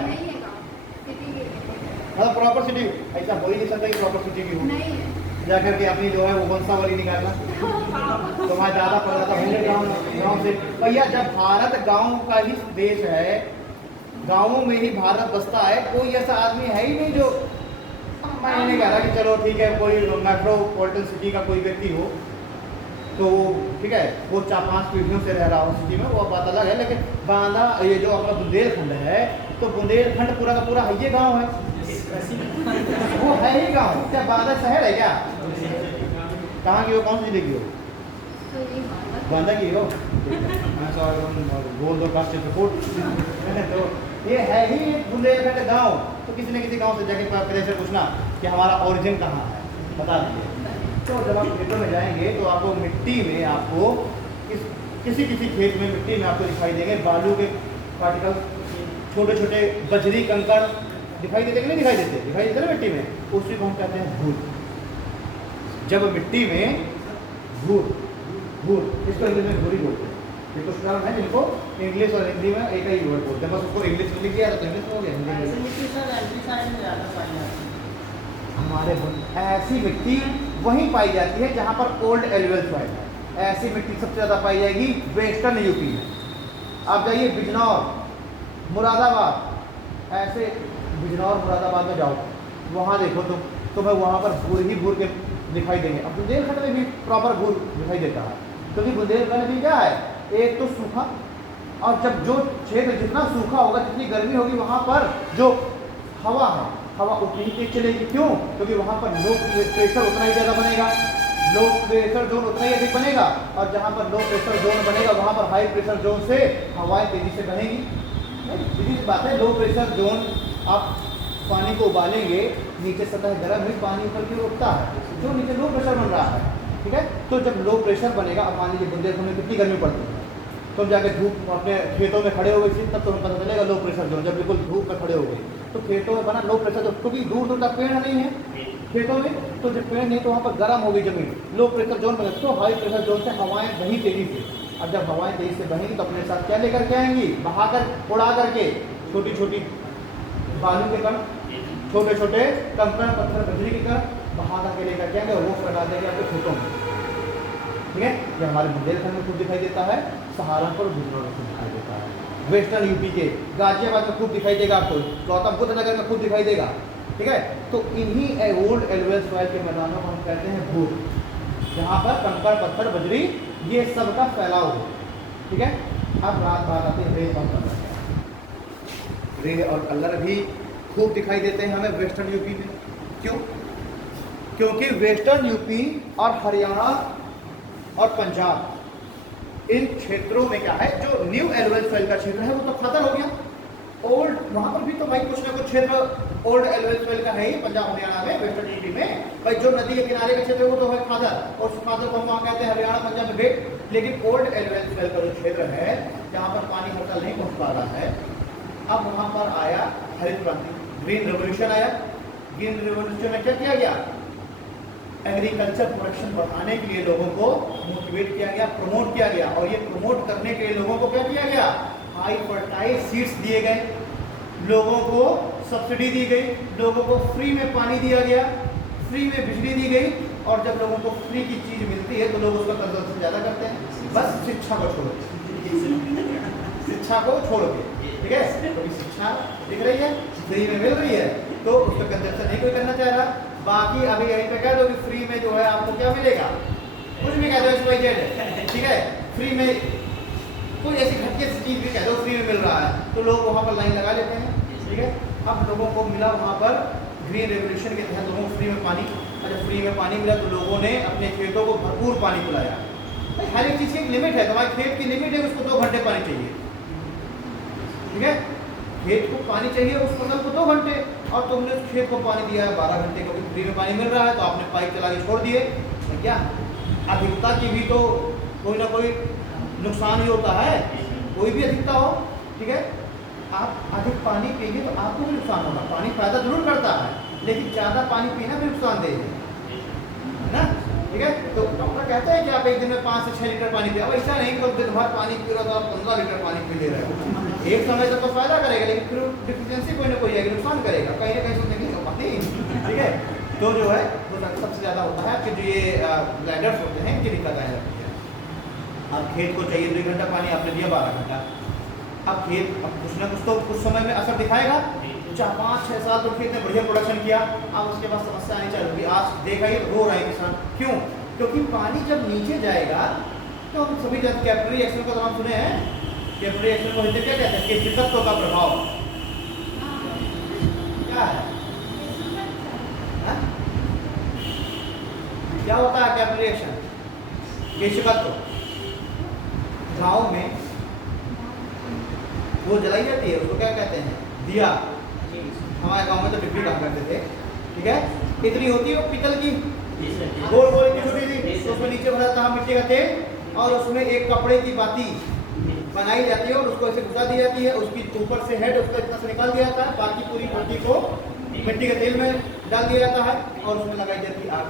मतलब प्रॉपर सिटी, ऐसा बोल ही नहीं सकता कि प्रॉपर सिटी की हो, जाकर के अपनी जो है वो वंशावली निकालना तुम्हारा ज़्यादा पड़ जाता होंगे गाँव से। भैया जब भारत गाँव का ही देश है, गाँवों में ही भारत बसता है, कोई ऐसा आदमी है ही नहीं जो, मैं ये नहीं कह रहा कि चलो ठीक है कोई मेट्रोपॉलिटन सिटी का कोई व्यक्ति हो तो ठीक है वो 4-5 पीढ़ियों से रह रहा हो सिटी में, वो बात अलग है। लेकिन बांदा ये जो अपना बुंदेलखंड है तो बुंदेलखंड पूरा का पूरा है ये गाँव है, वो है ही गाँव। क्या बांदा शहर है क्या? कहाँ की हो, कौन सी जिले की हो? बांदा की हो? बोल दो कास्ट रिपोर्ट। तो ये है ही बुंदेलखंड गाँव, तो किसी न किसी गांव से जाके पहले से पूछना कि हमारा ओरिजिन कहाँ है, बता दीजिए। तो जब आप खेतों में जाएंगे तो आपको मिट्टी में आपको किसी किसी खेत में मिट्टी में आपको दिखाई देंगे बालू के पार्टिकल, छोटे छोटे बजरी कंकड़ दिखाई देते कि नहीं दिखाई देते? दिखाई देते ना मिट्टी में, उसी को हम कहते हैं धूल। जब मिट्टी में धूल, इसको इंग्लिश में धूरी बोलते हैं। ये कुछ टर्म है जिनको इंग्लिश और हिंदी में एक ही वर्ड बोलते हैं, बस उसको इंग्लिश में लिख दिया तो इंग्लिश में हो गया, हिंदी में। हमारे ऐसी मिट्टी वहीं पाई जाती है जहाँ पर ओल्ड एलुवियल सॉइल है। ऐसी मिट्टी सबसे ज़्यादा पाई जाएगी वेस्टर्न यूपी में। आप जाइए बिजनौर, मुरादाबाद, ऐसे बिजनौर मुरादाबाद में जाओ, वहाँ देखो तुम्हें वहाँ पर भूर ही भूर के दिखाई देंगे। अब बुंदेलखंड में भी प्रॉपर भूर दिखाई देता है, क्योंकि बुंदेलखंड में क्या है, एक तो सूखा, और जब जो क्षेत्र जितना सूखा होगा, जितनी गर्मी होगी, वहाँ पर जो हवा है, हवा उतनी ही तेज चलेगी। क्यों? क्योंकि वहाँ पर लो प्रेशर उतना ही ज़्यादा बनेगा, लो प्रेशर जोन उतना ही अधिक बनेगा, और जहाँ पर लो प्रेशर जोन बनेगा वहाँ पर हाई प्रेशर जोन से हवाएं तेज़ी से बहेंगी। सीधी सी बात है, लो प्रेशर जोन, आप पानी को उबालेंगे, नीचे सतह गर्म है, पानी ऊपर की ओर उठता है, जो नीचे लो प्रेशर बन रहा है, ठीक है। तो जब लो प्रेशर बनेगा, अब मान लीजिए बुंदेलखंड में कितनी गर्मी पड़ती है, तुम जाके धूप अपने खेतों में खड़े हो गए, तब तुम्हें पता चलेगा लो प्रेशर जोन। जब बिल्कुल धूप में खड़े हो गए तो खेतों में बना लो प्रेशर जोन, क्योंकि दूर दूर तक पेड़ नहीं है खेतों में, तो जब पेड़ नहीं तो वहाँ पर गर्म होगी जमीन, लो प्रेशर जोन बने, तो हाई प्रेशर जोन से हवाएं बही तेजी से। अब जब हवाएं तेजी से बहेंगी तो अपने साथ क्या लेकर के आएंगी? बहाकर, उड़ा करके छोटी छोटी बालू के कण, छोटे छोटे कंकड़ पत्थर बजरी के कण बहा करके लेकर के आएंगे, वो फैला देंगे आपके खेतों में, ठीक है। ये हमारे बुंदेलखंड में खूब दिखाई देता है, सहारनपुर और बिजनौर में खूब दिखाई देता है, वेस्टर्न यूपी के गाजियाबाद में खूब दिखाई देगा आपको, गौतम बुद्ध नगर में खूब दिखाई देगा, ठीक है। तो इन्हीं ओल्ड एलुवियल सॉइल के मैदानों को हम कहते हैं भूर, जहाँ पर कंकड़ पत्थर बजरी ये सब का फैलाव हो, ठीक है। अब बात आती है रेह और कलर। रेह और कलर भी खूब दिखाई देते हैं हमें वेस्टर्न यूपी में। क्यों? क्योंकि वेस्टर्न यूपी और हरियाणा और पंजाब, इन क्षेत्रों में क्या है, जो न्यू एलुवियल सॉइल का क्षेत्र है वो तो खत्म हो गया। ओल्ड वहाँ पर भी तो भाई कुछ ना कुछ क्षेत्र ओल्ड एलुवियल सॉइल का है ही, पंजाब हरियाणा में, वेस्टर्न यूपी में भाई जो नदी के किनारे का क्षेत्र है वो तो है खादर, और उस खादर को हम वहाँ कहते हैं हरियाणा पंजाब में बेट, लेकिन ओल्ड एलवेल सेल का जो क्षेत्र है जहाँ पर पानी हल्का नहीं पहुँच पा रहा है, अब वहाँ पर आया हरित क्रांति, ग्रीन रेवोल्यूशन आया। ग्रीन रेवोल्यूशन में क्या किया गया? एग्रीकल्चर प्रोडक्शन बढ़ाने के लिए लोगों को मोटिवेट किया गया, प्रमोट किया गया। और ये प्रमोट करने के लिए लोगों को क्या किया गया? हाई फर्टाइल सीड्स दिए गए, लोगों को सब्सिडी दी गई, लोगों को फ्री में पानी दिया गया, फ्री में बिजली दी गई। और जब लोगों को फ्री की चीज़ मिलती है तो लोग उसका कंजम्पशन ज़्यादा करते हैं। बस शिक्षा को छोड़ के, शिक्षा को छोड़ के, ठीक है, क्योंकि शिक्षा दिख रही है, फ्री में मिल रही है, तो उसका कंजम्पशन नहीं कोई करना चाह रहा। बाकी अभी यहीं पे कह दो कि फ्री में जो है आपको क्या मिलेगा, कुछ भी कह दो, XYZ, ठीक है, फ्री में कोई ऐसी घटिया चीज़ भी कह दो फ्री में मिल रहा है, तो लोग वहाँ पर लाइन लगा लेते हैं, ठीक है। अब लोगों को मिला वहाँ पर ग्रीन रेवोल्यूशन के तहत लोगों को फ्री में पानी, और जब फ्री में पानी मिला तो लोगों ने अपने खेतों को भरपूर पानी पिलाया। हर एक चीज़ की एक लिमिट है, तुम्हारे खेत की लिमिट है, उसको 2 घंटे पानी चाहिए, ठीक है, खेत को पानी चाहिए उस फसल को 2 घंटे, और तुमने उस खेत को पानी दिया है 12 घंटे, क्योंकि फ्री में पानी मिल रहा है तो आपने पाइप चला के छोड़ दिए। तो क्या अधिकता की भी तो कोई ना कोई नुकसान ही होता है, कोई भी अधिकता हो, ठीक है। आप अधिक पानी पिएंगे तो आपको भी नुकसान होगा। पानी फायदा जरूर करता है, लेकिन ज़्यादा पानी पीना भी नुकसानदेह है ना, ठीक है। तो डॉक्टर कहते हैं कि आप एक दिन में 5 से 6 लीटर पानी पिए। अब ऐसा नहीं कि दिन भर पानी पी रहा तो आप 15 लीटर पानी पी ले रहे हो। एक समय तक तो फायदा करेगा, लेकिन फिर डिफिशियंसी कोई ना कोई आएगी, नुकसान करेगा, कहीं ना कहीं से नहीं पानी, ठीक है। तो जो है वो सबसे ज़्यादा होता है कि जो ये ब्लैडर्स होते हैं इनकी दिक्कत आने लगती है। अब खेत को चाहिए 2 घंटा पानी, आपने दिया 12 घंटा। अब खेत अब कुछ ना कुछ तो कुछ समय में असर दिखाएगा, 4, 5, 6 साल तो खेत ने बढ़िया प्रोडक्शन किया। अब उसके बाद समस्या आनी चालू होगी। आज देखा ही रो रहे हैं किसान, क्यों? क्योंकि पानी जब नीचे जाएगा तो हम सभी जब कैपिलरी एक्शन का नाम सुने हैं, कैपिलरी एक्शन को हिंदी क्या कहते हैं? केशिक तत्व का प्रभाव क्या है? क्या होता है कैपिलरी एक्शन? केशिक तत्व गाँव में वो जलाई जाती है, उसको क्या कहते हैं? दिया। हमारे गांव में तो डिब्बी कहा करते थे, ठीक है, इतनी होती है वो पीतल की, गोल गोल की छोटी सी, तो उसमें नीचे भरा था मिट्टी का तेल, और उसमें एक कपड़े की बाती बनाई जाती है और उसको ऐसे घुसा दी जाती है। उसकी ऊपर से हेड उसका इतना से निकाल दिया जाता है, बाकी पूरी मिट्टी को मिट्टी के तेल में डाल दिया जाता है और उसमें लगाई जाती है आग।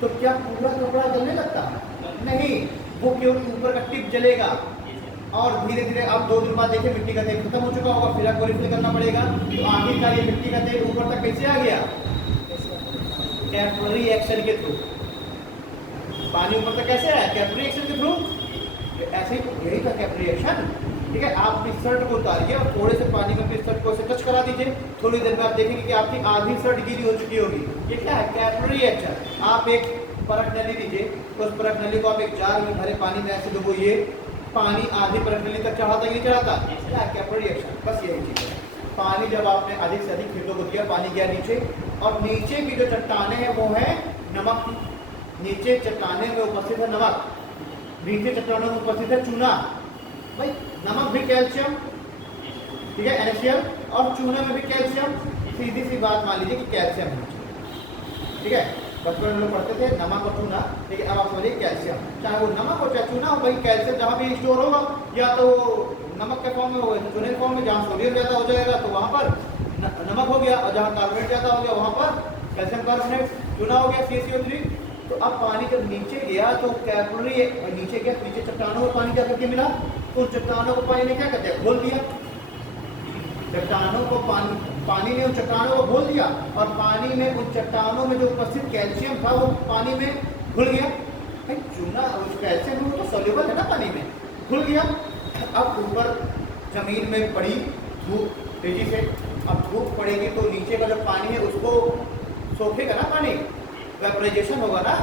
तो क्या पूरा कपड़ा जलने लगता है? नहीं, वो केवल ऊपर का टिप जलेगा, और धीरे धीरे आप 2 दिन बाद देखिए मिट्टी का तेल खत्म हो चुका होगा, फिर आपको रिफिल करना पड़ेगा। तो आखिरकार ये मिट्टी का तेल ऊपर तक कैसे आ गया? कैपिलरी एक्शन के थ्रू। पानी ऊपर तक कैसे आया? कैपिलरी एक्शन के थ्रू। ऐसे ही यही था कैपिलरी एक्शन, ठीक है। आप अपनी शर्ट को उतारिए और थोड़े से पानी में अपनी शर्ट को ऐसे टच करा दीजिए, थोड़ी देर में आप देखेंगे कि आपकी आधी शर्ट गीली हो चुकी होगी। ये क्या है? Capillary action. आप एक परख नली दीजिए, तो उस परख नली को आप एक जार में भरे पानी में ऐसे डुबोइए, पानी आधी परख नली तक चढ़ाता ही नहीं चढ़ाता, क्या है? Capillary action. बस यही चीज़ है। पानी जब आपने अधिक से अधिक खेतों को दिया, पानी गया नीचे, और नीचे की जो चट्टानें हैं वो है नमक। नीचे चट्टाने में उपस्थित है नमक, नीचे चट्टानों में उपस्थित है चूना। भाई नमक भी कैल्शियम, ठीक है, NaCl, और चूने में भी कैल्शियम। सीधी सी बात मान लीजिए कि कैल्शियम है, ठीक है। बचपन में लोग पढ़ते थे नमक और चूना, लेकिन अब आप समझिए कैल्शियम, चाहे वो नमक हो चाहे चूना हो, भाई कैल्शियम जहाँ भी स्टोर होगा, या तो नमक के फॉर्म में हो या चूने के फॉर्म में, जहाँ सोडियम ज़्यादा हो जाएगा तो वहाँ पर नमक हो गया, और जहाँ कार्बोनेट ज़्यादा हो गया वहाँ पर कैल्शियम कार्बोनेट, चूना हो गया CaCO3। तो अब पानी जब नीचे गया तो कैपिलरी नीचे गया, नीचे चट्टानों में पानी जाकर के मिला, तो चट्टानों को पानी ने क्या कर दिया? घोल दिया। चट्टानों को पानी ने उन चट्टानों को घोल दिया, और पानी में उन चट्टानों में जो उपस्थित कैल्शियम था वो पानी में घुल गया। भाई चूना कैल्शियम वो तो सोल्यूबल है ना पानी में, घुल गया। अब ऊपर जमीन में पड़ी धूप तेजी से, अब धूप पड़ेगी तो नीचे का जो पानी है उसको सोखेगा ना, पानी वेपराइजेशन होगा ना।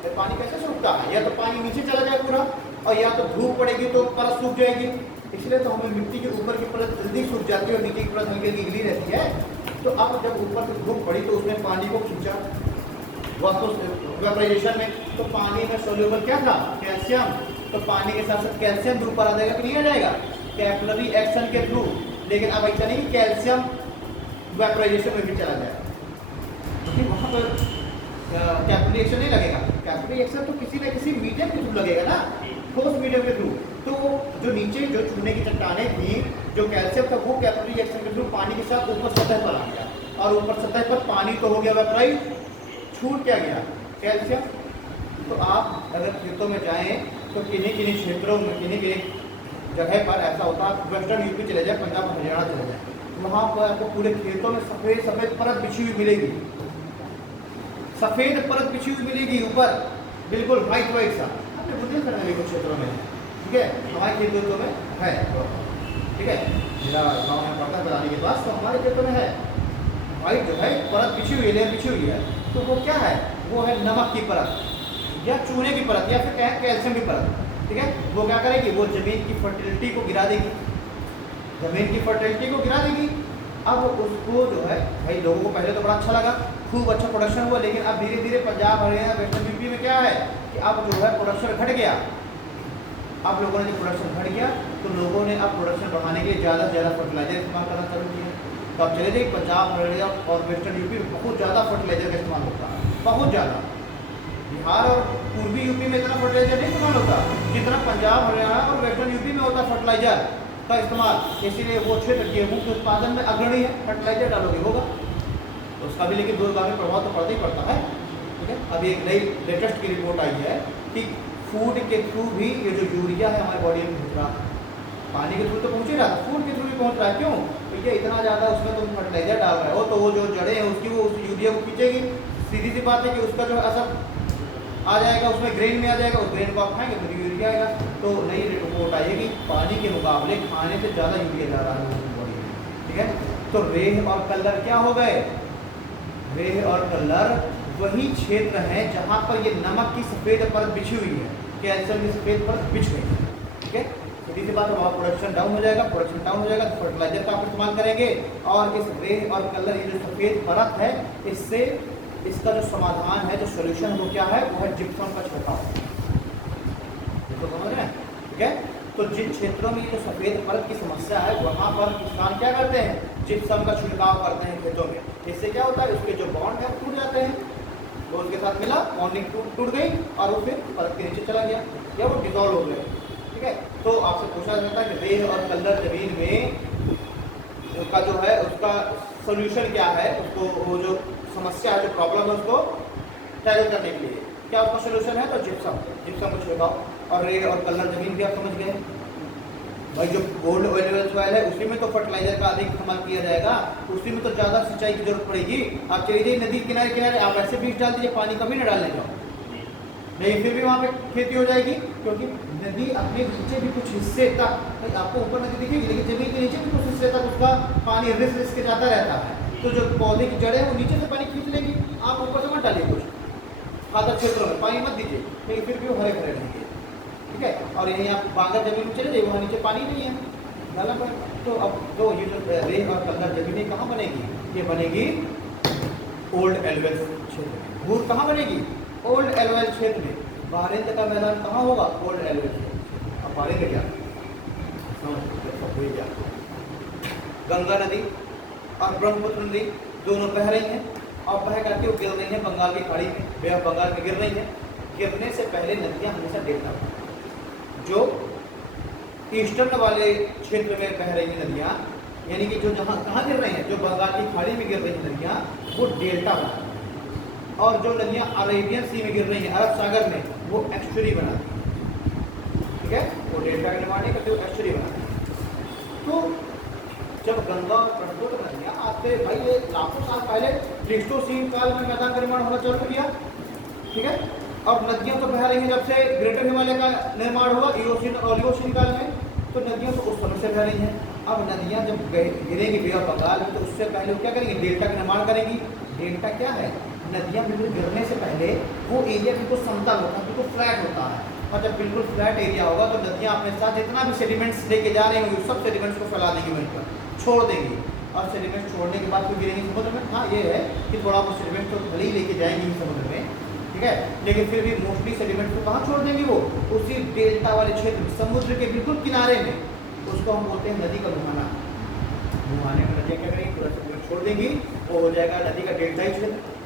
तो पानी कैसे सूखता है? या तो पानी नीचे चला जाए पूरा, और या तो धूप पड़ेगी तो परत सूख जाएगी। इसलिए तो हमें मिट्टी के ऊपर की परत जल्दी सूख जाती है और नीचे की परत हल्की हल्की गीली रहती है। तो अब जब ऊपर से धूप पड़ी तो उसने पानी को खींचा वेपराइजेशन में, तो पानी में सोल्यूबल क्या था? कैल्शियम। तो पानी के साथ साथ कैल्शियम भी ऊपर आ जाएगा कि नहीं आ जाएगा? कैपिलरी एक्शन के थ्रू। लेकिन अब ऐसा नहीं कि कैल्शियम वेपराइजेशन में भी चला जाएगा, क्योंकि वहाँ पर कैपिलरी एक्शन नहीं लगेगा। कैपिलरी एक्शन तो किसी न किसी मीडियम के थ्रू लगेगा ना। रिएक्शन के थ्रू। तो जो नीचे जो चूने की चट्टानें थी, जो कैल्शियम था वो कैपिलरी रिएक्शन के थ्रू पानी के साथ ऊपर सतह पर आ गया, और ऊपर सतह पर पानी तो हो गया वेपराइज, छूट क्या गया कैल्शियम। तो आप अगर खेतों में जाएं तो किन्हीं किन्हीं क्षेत्रों में, किन्हीं किन्हीं जगह पर ऐसा होता है, वेस्टर्न यूपी चले जाए, पंजाब हरियाणा चले जाए, वहाँ पर आपको पूरे खेतों में सफ़ेद सफ़ेद परत बिछी हुई मिलेगी, सफ़ेद परत बिछी हुई मिलेगी ऊपर, बिल्कुल वाइट वाइट सा। आपने बुंदेलखंड में कुछ क्षेत्रों में, ठीक है, हमारे खेतों में है, ठीक है, मेरा गाँव में पड़ता है बदानी के पास, तो हमारे खेतों में है वाइट जो है परत बिछी हुई है, लेयर बिछी हुई है। तो वो क्या है, वो है नमक की परत या चूने की परत या फिर क्या है कैल्शियम की परत, ठीक है। वो क्या करेगी, वो जमीन की फर्टिलिटी को गिरा देगी, जमीन की फर्टिलिटी को गिरा देगी। अब उसको जो है भाई लोगों को पहले तो बड़ा अच्छा लगा, खूब अच्छा प्रोडक्शन हुआ, लेकिन अब धीरे धीरे पंजाब हरियाणा वेस्टर्न यूपी में क्या है कि अब जो है प्रोडक्शन घट गया। अब लोगों ने जब प्रोडक्शन घट गया तो लोगों ने अब प्रोडक्शन बढ़ाने के लिए ज़्यादा से ज़्यादा फर्टिलाइजर इस्तेमाल करना चालू किया। तो अब चले जाइए पंजाब हरियाणा और वेस्टर्न यूपी में बहुत ज़्यादा फर्टिलाइजर का इस्तेमाल होता है, बहुत ज़्यादा। बिहार और पूर्वी यूपी में इतना फर्टिलाइजर नहीं इस्तेमाल होता जितना पंजाब हरियाणा और वेस्टर्न यूपी में होता है फर्टिलाइजर का इस्तेमाल। इसीलिए वो क्षेत्र गेहूँ के उत्पादन में अग्रणी है, फर्टिलाइजर डालोगे होगा तो उसका भी लेकिन दूरगामी प्रभाव तो पड़ता ही पड़ता है, ठीक है। अभी एक नई लेटेस्ट की रिपोर्ट आई है कि फूड के थ्रू भी ये जो यूरिया है हमारे बॉडी में पहुँच रहा, पानी के थ्रू तो पहुँच ही रहा था, फूड के थ्रू भी पहुँच रहा है। क्यों, तो ये इतना ज़्यादा उसमें तुम फर्टिलाइजर डाल रहे हो तो वो जो जड़ें हैं उसकी वो उस यूरिया को खींचेगी, सीधी सी बात है कि उसका जो असर आ जाएगा, उसमें ग्रेन में आ जाएगा, उस ग्रेन को आप खाएंगे तो यूरिया आएगा। तो नई रिपोर्ट आएगी पानी के मुकाबले खाने से ज़्यादा यूरिया जा रहा है लोगों की बॉडी में, ठीक है। तो रेह और कलर क्या हो गए, रेह और कलर वही क्षेत्र है जहाँ पर ये नमक की सफ़ेद परत बिछी हुई है, कैल्शियम की सफ़ेद परत बिछ गई है, ठीक है। सीधी सी बात है, वहाँ प्रोडक्शन डाउन हो जाएगा, प्रोडक्शन डाउन हो जाएगा तो फर्टिलाइजर का आप इस्तेमाल करेंगे, और इस रेह और कलर ये जो सफ़ेद परत है इससे इसका जो समाधान है, जो सोल्यूशन वो क्या है, वो है जिप्सम का छिड़काव। तो समझ रहे हैं, ठीक है। तो जिन क्षेत्रों में ये जो सफ़ेद परत की समस्या है वहाँ पर किसान क्या करते हैं, जिप्सम का छिड़काव करते हैं खेतों में। इससे क्या होता है, उसके जो बॉन्ड है टूट जाते हैं, वो उसके साथ मिला, बॉन्डिंग टूट गई और वो फिर परत के नीचे चला गया या वो डिजॉल्व हो गया, ठीक है। तो आपसे पूछा जाता है कि रेह और कलर जमीन में उसका जो है उसका सोल्यूशन क्या है, उसको वो जो समस्या है, जो प्रॉब्लम है उसको टैकल करने के लिए क्या उसका सोल्यूशन है, तो जिप्सम को छिड़काओ। और रेह और कलर जमीन भी आप समझ गए भाई, जो गोल्ड ऑयल सॉइल है उसी में तो फर्टिलाइजर का अधिक इस्तेमाल किया जाएगा, उसी में तो ज़्यादा सिंचाई की जरूरत पड़ेगी। आप चलिए जाइए नदी किनारे किनारे, आप ऐसे बीज डाल दीजिए, पानी कभी न डालने जाओ, नहीं फिर भी वहाँ पे खेती हो जाएगी, क्योंकि नदी अपने नीचे भी कुछ हिस्से तक, आपको ऊपर नदी दिखेगी लेकिन जमीन के नीचे भी कुछ हिस्से तक उसका पानी रिस के जाता रहता है। तो जो पौधे की जड़ें हैं वो नीचे से पानी खींच लेगी, आप ऊपर से मत डालिए कुछ, खातर क्षेत्रों में पानी मत दीजिए, लेकिन फिर भी वो हरे भरे रहेंगे, ठीक है। और यहीं आप बांगर जमीन में चले जाइए, वहाँ नीचे पानी नहीं है, गलत है। तो अब तो ये जो रेह और कलर जमीनें कहाँ बनेगी, ये बनेगी ओल्ड एलवेल क्षेत्र में। भूर कहाँ बनेगी, ओल्ड एलवेल क्षेत्र में। बारिंद का मैदान कहाँ होगा, ओल्ड एलवेल क्षेत्र। अब बारिंद क्या समझ, गंगा नदी और ब्रह्मपुत्र नदी दोनों बह रही हैं और बह करके वो गिर रही हैं बंगाल की खाड़ी में, बे ऑफ बंगाल में गिर रही हैं। गिरने से पहले नदियाँ हमेशा डेल्टा में, जो ईस्टर्न वाले क्षेत्र में बह रही हैं नदियाँ, यानी कि जो जहाँ कहाँ गिर रही हैं, जो बंगाल की खाड़ी में गिर रही हैं नदियाँ वो डेल्टा बनाती हैं, और जो नदियाँ अरेबियन सी में गिर रही हैं, अरब सागर में, वो एस्चुरी बनाती हैं, ठीक है। वो डेल्टा का निर्माण नहीं करते, वो एस्चुरी बनाती हैं। तो जब गंगा और ब्रह्मपुत्र नदियाँ आज से भाई ये लाखों साल पहले प्लीस्टोसीन काल में मैदान का निर्माण होना चालू किया, ठीक है। और नदियाँ तो बह रही हैं जब से ग्रेटर हिमालय का निर्माण हुआ इओसिन और ओलिगोसिन काल में, तो नदियाँ तो उस समय से बह रही हैं। अब नदियाँ जब गिरेंगी बे ऑफ बंगाल में तो उससे पहले वो क्या करेंगी, डेल्टा का निर्माण करेंगी। डेल्टा क्या है, नदियाँ बिल्कुल गिरने से पहले वो एरिया बिल्कुल समतल होता है, बिल्कुल फ्लैट होता है, और जब बिल्कुल फ्लैट एरिया होगा तो नदियाँ अपने साथ जितना भी सेडिमेंट्स लेके जा रही होंगी सब सेडिमेंट्स को फैला देंगी, वहीं पर छोड़ देंगी, और सेडिमेंट छोड़ने के बाद फिर गिरेंगी समुद्र में। हाँ ये है कि थोड़ा बहुत सेडिमेंट तो भले ही लेके जाएंगी समुद्र में, ठीक है, लेकिन फिर भी मोस्टली सेडिमेंट को कहाँ छोड़ देंगी, वो उसी डेल्टा वाले क्षेत्र में, समुद्र के बिल्कुल किनारे में। उसको हम बोलते हैं नदी का मुहाना। मुहाने में नदियाँ क्या करेंगी, पूरा सेडिमेंट छोड़ देंगी, वो हो जाएगा नदी का डेल्टाई क्षेत्र।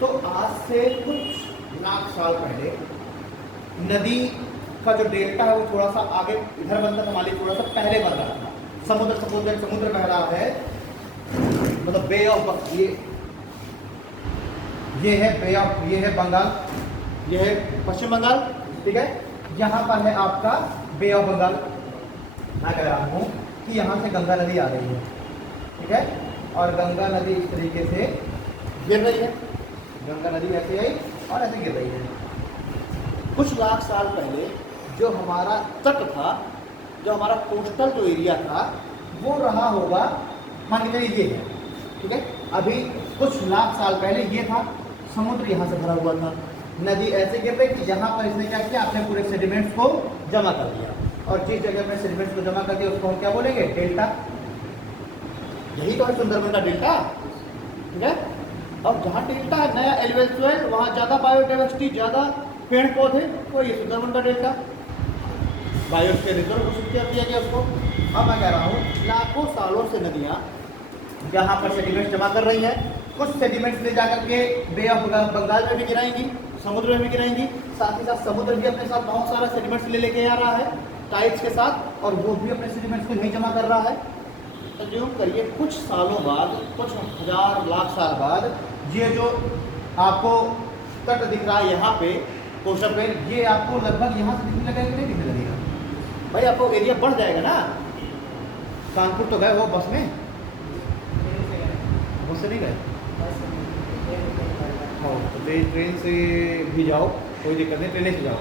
तो आज से कुछ लाख साल पहले नदी का जो डेल्टा है वो थोड़ा सा आगे इधर बनता था, मालिक थोड़ा सा पहले बन रहा था। समुद्र बह रहा है, मतलब बे ऑफ, ये है बे ऑफ, ये है बंगाल, ये है पश्चिम बंगाल, ठीक है। यहाँ पर है आपका बे ऑफ बंगाल। मैं कह रहा हूँ कि यहाँ से गंगा नदी आ रही है, ठीक है, और गंगा नदी इस तरीके से गिर रही है, गंगा नदी ऐसे आई और ऐसे गिर रही है। कुछ लाख साल पहले जो हमारा तट था, जो हमारा कोस्टल जो एरिया था, वो रहा होगा, मान के चलिए ये है, ठीक है। अभी कुछ लाख साल पहले ये था, समुद्र यहाँ से भरा हुआ था, नदी ऐसे गिर रही थी, यहाँ पर इसने क्या किया, अपने पूरे सेडिमेंट्स को जमा कर दिया, और जिस जगह में सेडिमेंट्स को जमा कर दिया उसको हम क्या बोलेंगे, डेल्टा। यही तो है सुंदरबन का डेल्टा, ठीक है। और जहाँ डेल्टा है, नया एलिवेशन सोइल, वहाँ ज़्यादा बायोडाइवर्सिटी, ज़्यादा पेड़ पौधे, तो ये सुंदरबन का डेल्टा, बायोस्फीयर रिजर्व घोषित कर दिया गया उसको। अब मैं कह रहा हूँ लाखों सालों से नदियाँ यहाँ पर सेडिमेंट्स जमा कर रही है, कुछ सेडिमेंट्स ले जाकर के बे ऑफ बंगाल में भी गिराएंगी, समुद्र में भी गिराएंगी, साथ ही साथ समुद्र भी अपने साथ बहुत सारा सेडिमेंट्स लेके आ रहा है टाइड्स के साथ, और वो भी अपने सेडिमेंट्स को यहीं जमा कर रहा है। तो जो करिए कुछ सालों बाद, कुछ हजार लाख साल बाद, ये जो आपको तट दिख रहा है यहाँ पे कोस्टल पे, ये आपको लगभग यहाँ से दिखने लगेगा कि नहीं दिखने लगेगा भाई, आपको एरिया बढ़ जाएगा ना। कानपुर तो गए हो बस में, बस से नहीं गए, हाँ तो ट्रेन से भी जाओ, कोई दिक्कत नहीं, ट्रेन से जाओ,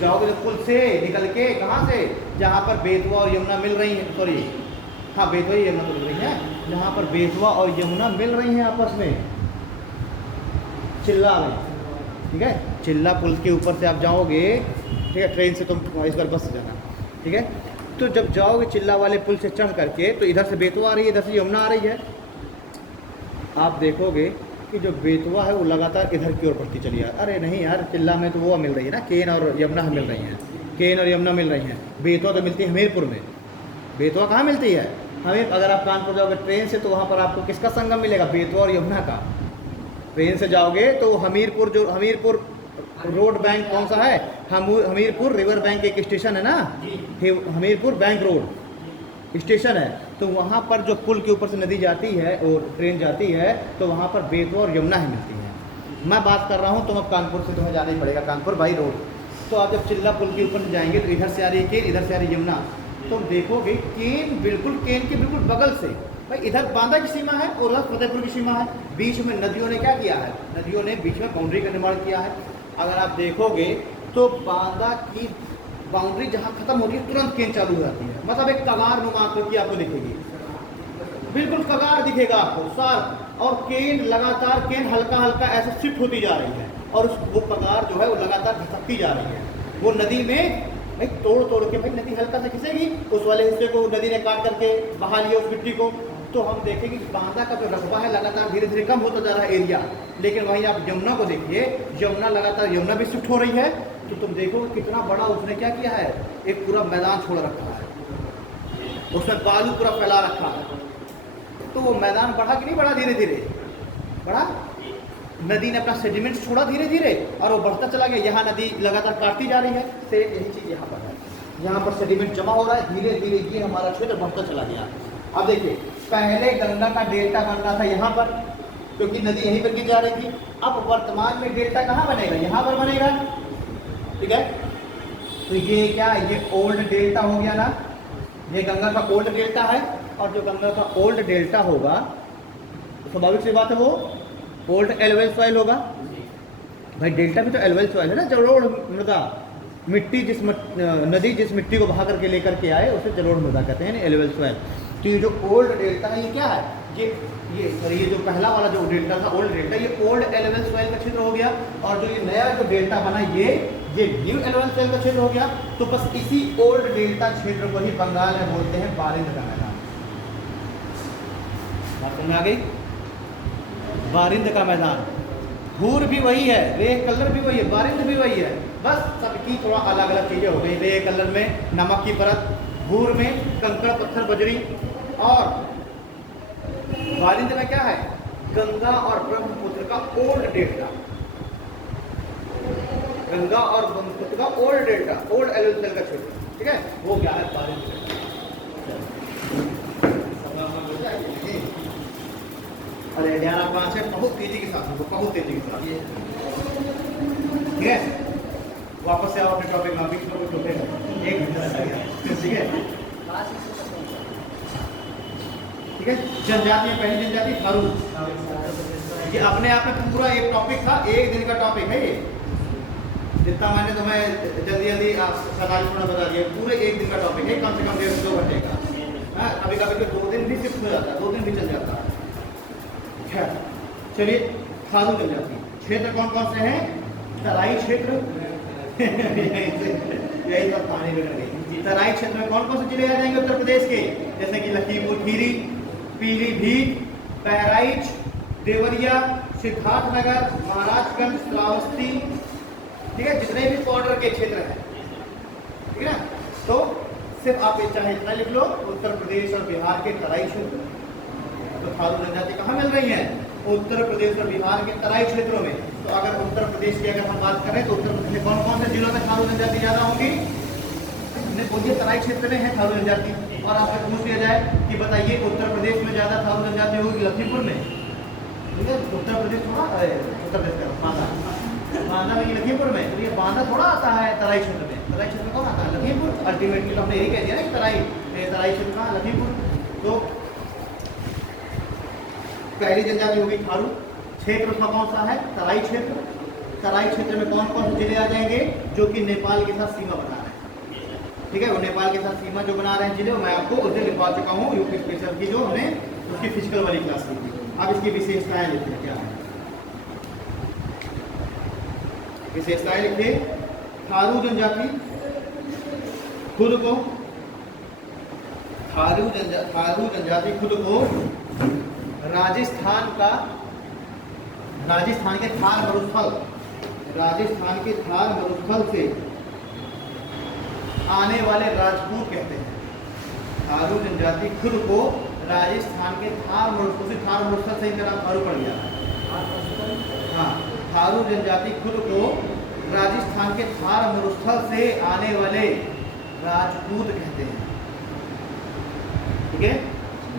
जाओगे तो पुल से निकल के, कहाँ से, जहाँ पर बेतवा और यमुना मिल रही हैं, सॉरी हाँ बेतवा ही यमुना तो मिल रही है, जहाँ पर बेतवा और यमुना मिल रही हैं आपस में, चिल्ला में, ठीक है, चिल्ला पुल के ऊपर से आप जाओगे, ठीक है, ट्रेन से तुम इस बार बस से जाना, ठीक है। तो जब जाओगे चिल्ला वाले पुल से चढ़ करके, तो इधर से बेतवा आ रही है, इधर से यमुना आ रही है, आप देखोगे कि जो बेतवा है वो लगातार इधर की ओर बढ़ती चली है। अरे नहीं यार, चिल्ला में तो वो मिल रही है ना, केन और यमुना मिल रही हैं, केन और यमुना मिल रही हैं, बेतवा तो मिलती है हमीरपुर में। बेतवा कहाँ मिलती है, हमें, अगर आप कानपुर जाओगे ट्रेन से तो वहाँ पर आपको किसका संगम मिलेगा, बेतवा और यमुना का। ट्रेन से जाओगे तो हमीरपुर, जो हमीरपुर रोड बैंक कौन सा है, हमीरपुर रिवर बैंक एक स्टेशन है ना, हमीरपुर बैंक रोड स्टेशन है, तो वहाँ पर जो पुल के ऊपर से नदी जाती है और ट्रेन जाती है, तो वहाँ पर बेतवा और यमुना ही मिलती है। मैं बात कर रहा हूँ, तुम अब कानपुर से तुम्हें जाना ही पड़ेगा, कानपुर बाई रोड, तो आप जब चिल्ला पुल के ऊपर जाएंगे तो इधर से आ रही है केन, इधर से आ रही है यमुना, तुम देखोगे केन बिल्कुल, केन के बिल्कुल बगल से भाई, इधर बांदा की सीमा है और उधर फतेहपुर की सीमा है, बीच में नदियों ने क्या किया है, नदियों ने बीच में बाउंड्री का निर्माण किया है। अगर आप देखोगे तो बांदा की बाउंड्री जहाँ खत्म हो रही है, तुरंत केन चालू हो जाती है, मतलब एक कगार नुमा आकृति आपको दिखेगी, बिल्कुल कगार दिखेगा आपको सार, और केन लगातार, केन हल्का हल्का ऐसे शिफ्ट होती जा रही है, और वो कगार जो है वो लगातार घसकती जा रही है, वो नदी में भाई तोड़ तोड़ के, भाई नदी हल्का सा खिंचेगी, उस वाले हिस्से को नदी ने काट करके बहा लिया उस मिट्टी को, तो हम देखेंगे कि बांदा का जो रकबा है लगातार धीरे धीरे कम होता जा रहा है एरिया। लेकिन वहीं आप यमुना को देखिए, यमुना लगातार, यमुना भी शिफ्ट हो रही है, तो तुम देखोगे कितना बड़ा उसने क्या किया है, एक पूरा मैदान छोड़ रखा है, उसमें बालू पूरा फैला रखा है, तो वो मैदान बढ़ा कि नहीं बढ़ा, धीरे धीरे बढ़ा, नदी ने अपना सेडिमेंट छोड़ा धीरे धीरे, और वो बढ़ता चला गया, यहाँ नदी लगातार काटती जा रही है, सेम यही चीज़ यहाँ पर है, यहाँ पर सेडिमेंट जमा हो रहा है धीरे धीरे, ये हमारा क्षेत्र बढ़ता चला गया। अब देखिए, पहले गंगा का डेल्टा बन रहा था यहाँ पर, क्योंकि नदी यहीं पर गिर जा रही थी, अब वर्तमान में डेल्टा कहाँ बनेगा, यहाँ पर बनेगा, ठीक है। तो ये क्या, ये ओल्ड डेल्टा हो गया ना, ये गंगा का ओल्ड डेल्टा है, और जो गंगा का ओल्ड डेल्टा होगा, स्वाभाविक सी बात है वो ओल्ड एलुवियल सॉइल होगा, भाई डेल्टा भी तो एलुवियल सॉइल है ना, जलोढ़ मृदा, मिट्टी नदी जिस मिट्टी को बहा करके लेकर के आए उसे जलोढ़ मृदा कहते हैं, एलुवियल सॉइल। तो ये जो ओल्ड डेल्टा है, ये क्या है, ये जो पहला वाला जो डेल्टा था ओल्ड डेल्टा, ये ओल्ड एलुवियल सॉइल का क्षेत्र हो गया, और जो ये नया जो डेल्टा बना ये न्यू एलुवियल सॉइल का क्षेत्र हो गया। तो बस इसी ओल्ड डेल्टा क्षेत्र को ही बंगाल में बोलते हैं बारिंद का मैदान। बात समझ आ गई, बारिंद का मैदान, भूर भी वही है, रे कलर भी वही है, बारिंद भी वही है, बस सबकी थोड़ा अलग अलग चीज़ें हो गई, रे कलर में नमक की परत, भूर में कंकड़ पत्थर बजरी, और बारिंद में क्या है, गंगा और ब्रह्मपुत्र का ओल्ड डेल्टा, गंगा और ब्रह्मपुत्र का ओल्ड डेल्टा, ओल्ड एलुवियल का क्षेत्र, ठीक है, वो क्या है 12 किलोमीटर। अरे ध्यान आपका से बहुत तेजी के साथ, बहुत तेजी के साथ, ठीक है। वापस से आओ अपने टॉपिक में, अभी तो कुछ होते हैं 1 घंटा लग गया, ठीक है। ठीक है, जनजाति, पहली जनजाति थारू, ये अपने आप में पूरा एक टॉपिक था, 1 दिन का टॉपिक है ये, जितना मैंने तुम्हें जल्दी जल्दी सदाजपूर्ण बता दिया, पूरे 1 दिन का टॉपिक है, कम से कम 1.5 से 2 घंटे का। कभी कभी तो 2 दिन भी शिफ्ट हो जाता है, 2 दिन भी चल जाता है। खैर चलिए, थारू जनजाति क्षेत्र कौन कौन से हैं? तराई क्षेत्र यही सब पानी में गई। तराई क्षेत्र में कौन कौन से जिले आ जाएंगे उत्तर प्रदेश के? जैसे कि लखीमपुर खीरी, पीलीभीत, बहराइच, देवरिया, सिद्धार्थनगर, महाराजगंज, श्रावस्ती, ठीक है, जितने भी बॉर्डर के क्षेत्र हैं, ठीक है ना। तो सिर्फ आप चाहे इतना लिख लो, उत्तर प्रदेश और बिहार के तराई क्षेत्र। तो थारू जनजाति कहाँ मिल रही है? उत्तर प्रदेश और बिहार के तराई क्षेत्रों में। तो अगर उत्तर प्रदेश की अगर हम बात करें तो उत्तर प्रदेश में कौन कौन से जिलों में थारू जनजाति ज्यादा होंगी? बोलिए तराई क्षेत्र में है थारू जनजाति। और आपसे पूछ लिया जाए कि बताइए उत्तर प्रदेश में ज्यादा थारू जनजाति होगी लखीमपुर में, ठीक है, उत्तर प्रदेश थोड़ा, उत्तर प्रदेश का बांदा में, लखीमपुर में, तो ये बांदा थोड़ा आता है तराई क्षेत्र में। तराई क्षेत्र में कौन आता है? लखीमपुर। अल्टीमेटली तो हमने यही कह दिया ना कि तराई क्षेत्र का लखीमपुर। तो पहली जनजाति होगी थारू। क्षेत्र उसका कौन सा है? तराई क्षेत्र। तराई क्षेत्र में कौन कौन से जिले आ जाएंगे? जो कि नेपाल के साथ सीमा बना रहे हैं, ठीक है, वो नेपाल के साथ सीमा जो बना रहे हैं जिले, मैं आपको उस दिन लिखवा चुका हूँ यूपी स्पेशल की, जो हमने उसकी फिजिकल वाली क्लास की थी। अब इसकी विशेषताएं लिखिए, क्या है विशेषताएं लिखिए। थारू जनजाति खुद को, थारू जनजाति खुद को राजस्थान के थार मरुस्थल, राजस्थान के थार मरुस्थल से आने वाले राजपूत कहते हैं। थारू जनजाति खुद को राजस्थान के थार मरुस्थल से, थार मरुस्थल से इनका नाम थारू पड़ गया। हाँ, थारू जनजाति खुद को राजस्थान के थार मरुस्थल से आने वाले राजपूत कहते हैं, ठीक है।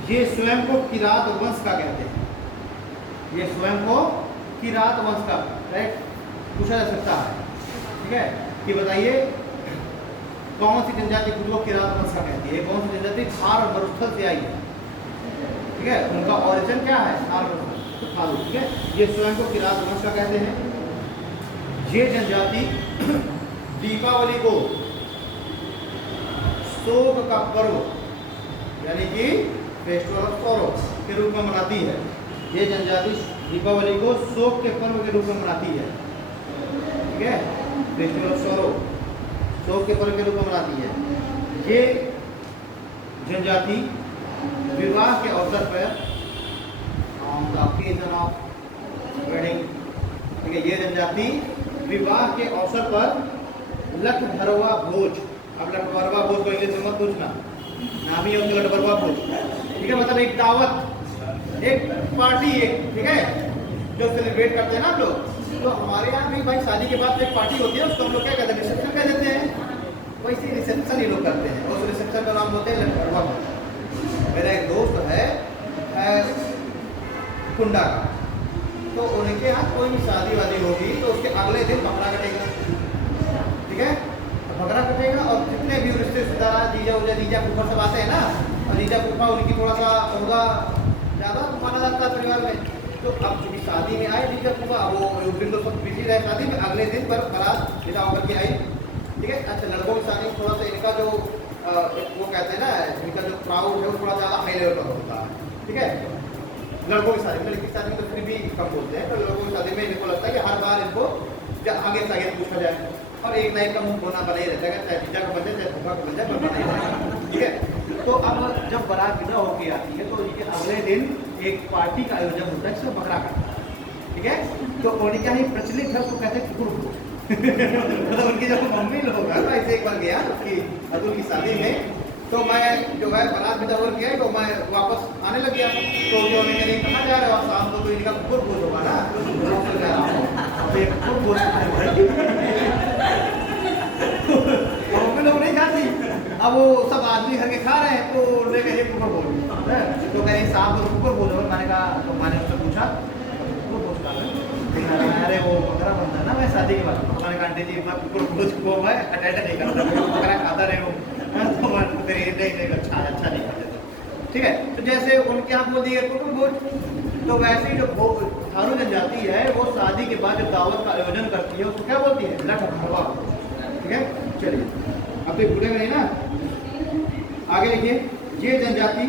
ये स्वयं को किरात वंश का कहते हैं, ये स्वयं को किरात वंश का, राइट, पूछा जा सकता है, ठीक है, कि बताइए कौन सी जनजाति खुद को किरात वंश का कहती है? कौन सी जनजाति? थार मरुस्थल से आई है, ठीक है, उनका ओरिजिन क्या है? थार मरुस्थल, थारू, ठीक है, ये स्वयं को किरात वंश का कहते हैं। ये जनजाति दीपावली को शोक का पर्व, यानी कि फेस्टिवल ऑफ सॉरो के रूप में मनाती है। ये जनजाति दीपावली को शोक के पर्व के रूप में मनाती है, ठीक है, फेस्टिवल ऑफ सॉरो, शोक के पर्व के रूप में मनाती है। ये जनजाति विवाह के अवसर पर वेडिंग, ठीक है, ये जनजाति विवाह के अवसर पर लठभरवा भोज, अब लठभरवा भोज को इंग्लिश में मत पूछना, नाम ही होता है लठभरवा भोज, ठीक है, मतलब एक दावत, एक पार्टी, एक, ठीक है, जो सेलिब्रेट करते हैं ना आप लोग। तो हमारे यहाँ भी भाई शादी के बाद एक पार्टी होती है, उसको हम लोग क्या कहते हैं? रिसेप्शन कह देते हैं। वैसे रिसेप्शन ही लोग करते हैं, उस रिसेप्शन का नाम होते हैं लठभरवा भोज। मेरा एक दोस्त है कुंडा का, तो उनके यहाँ कोई भी शादी वादी होगी तो उसके अगले दिन बकरा कटेगा, ठीक है, बकरा कटेगा और जितने भी रिश्तेदार, जीजा फूफा सब आते हैं ना, और जीजा फूफा उनकी थोड़ा सा होगा ज़्यादा माना जाता है परिवार में। तो अब चूँकि शादी में आए जीजा फूफा, वो उस दिन तो सब बिजी रहे शादी में, अगले दिन पर बारात विदा होकर के आई, ठीक है। अच्छा, लड़कों की शादी में थोड़ा सा इनका जो वो कहते हैं ना, इनका जो क्राउड है वो थोड़ा ज़्यादा हाई लेवल पर होता है, ठीक है, लड़कों की शादी में। लड़की की शादी में तो फिर भी कम बोलते हैं, तो लड़कों की शादी में इनको लगता है कि हर बार इनको आगे से आगे पूछा जाए, और एक टाइप का मुंह बोना बना ही रहता है, चाहे जीजा का बन जाए चाहे फूफा का बन जाए, बना ही रहेगा, ठीक है। तो अब जब बारात विदा होके आती है तो उनके अगले दिन एक पार्टी का आयोजन होता है जिसमें बकरा काटता है, ठीक है। तो उनके यहाँ प्रचलित है, उसको कहते हैं कुकुर भोज। मतलब उनकी जब मम्मी लोग हैं, मैं ऐसे एक बार गया कि अतुल की शादी में, तो मैं जो है बारात विदा हो गया, तो मैं वापस आने लग गया, तो उन्होंने कहा कहाँ जा रहे हो आप? शाम को तो इनका कुकुर भोज होगा ना, कुकुर भोज अब वो सब आदमी घर के खा रहे हैं तो उन्होंने कहे कुकर बोल, तो कहे साहब तो कुकर बोलो। मैंने कहा, तो मैंने उससे पूछा कुकर बोल का, अरे वो बकरा बनता है ना मैं शादी के बाद। तो मैंने कहा आंटी जी मैं कुकर बोझ को मैं अटेंड नहीं करता, बकरा खाता रहे हो। तो मैंने फिर नहीं अच्छा नहीं करते थे, ठीक है। तो जैसे उनके यहाँ बोल दिए कुकर बोझ, तो वैसे ही जो थारू जनजाति है वो शादी के बाद जब दावत का आयोजन करती है उसको क्या बोलती है, लठ भरवा, ठीक है। चलिए अब तो भूले नहीं ना, आगे लिखिए। ये जनजाति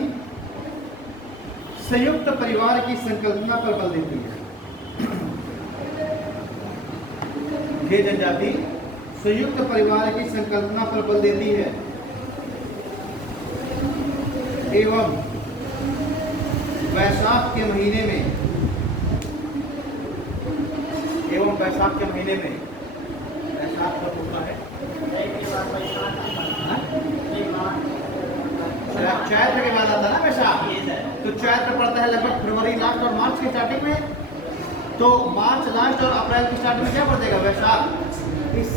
संयुक्त परिवार की संकल्पना पर बल देती है। ये जनजाति संयुक्त परिवार की संकल्पना पर बल देती है एवं वैशाख के महीने में वैशाख कब होता है, चैत्र के बाद आता है ना वैशाख। तो चैत्र पड़ता है लगभग फरवरी लास्ट और मार्च के स्टार्टिंग में। तो मार्च लास्ट और अप्रैल की स्टार्टिंग में क्या पड़ जाएगा, वैशाख। इससे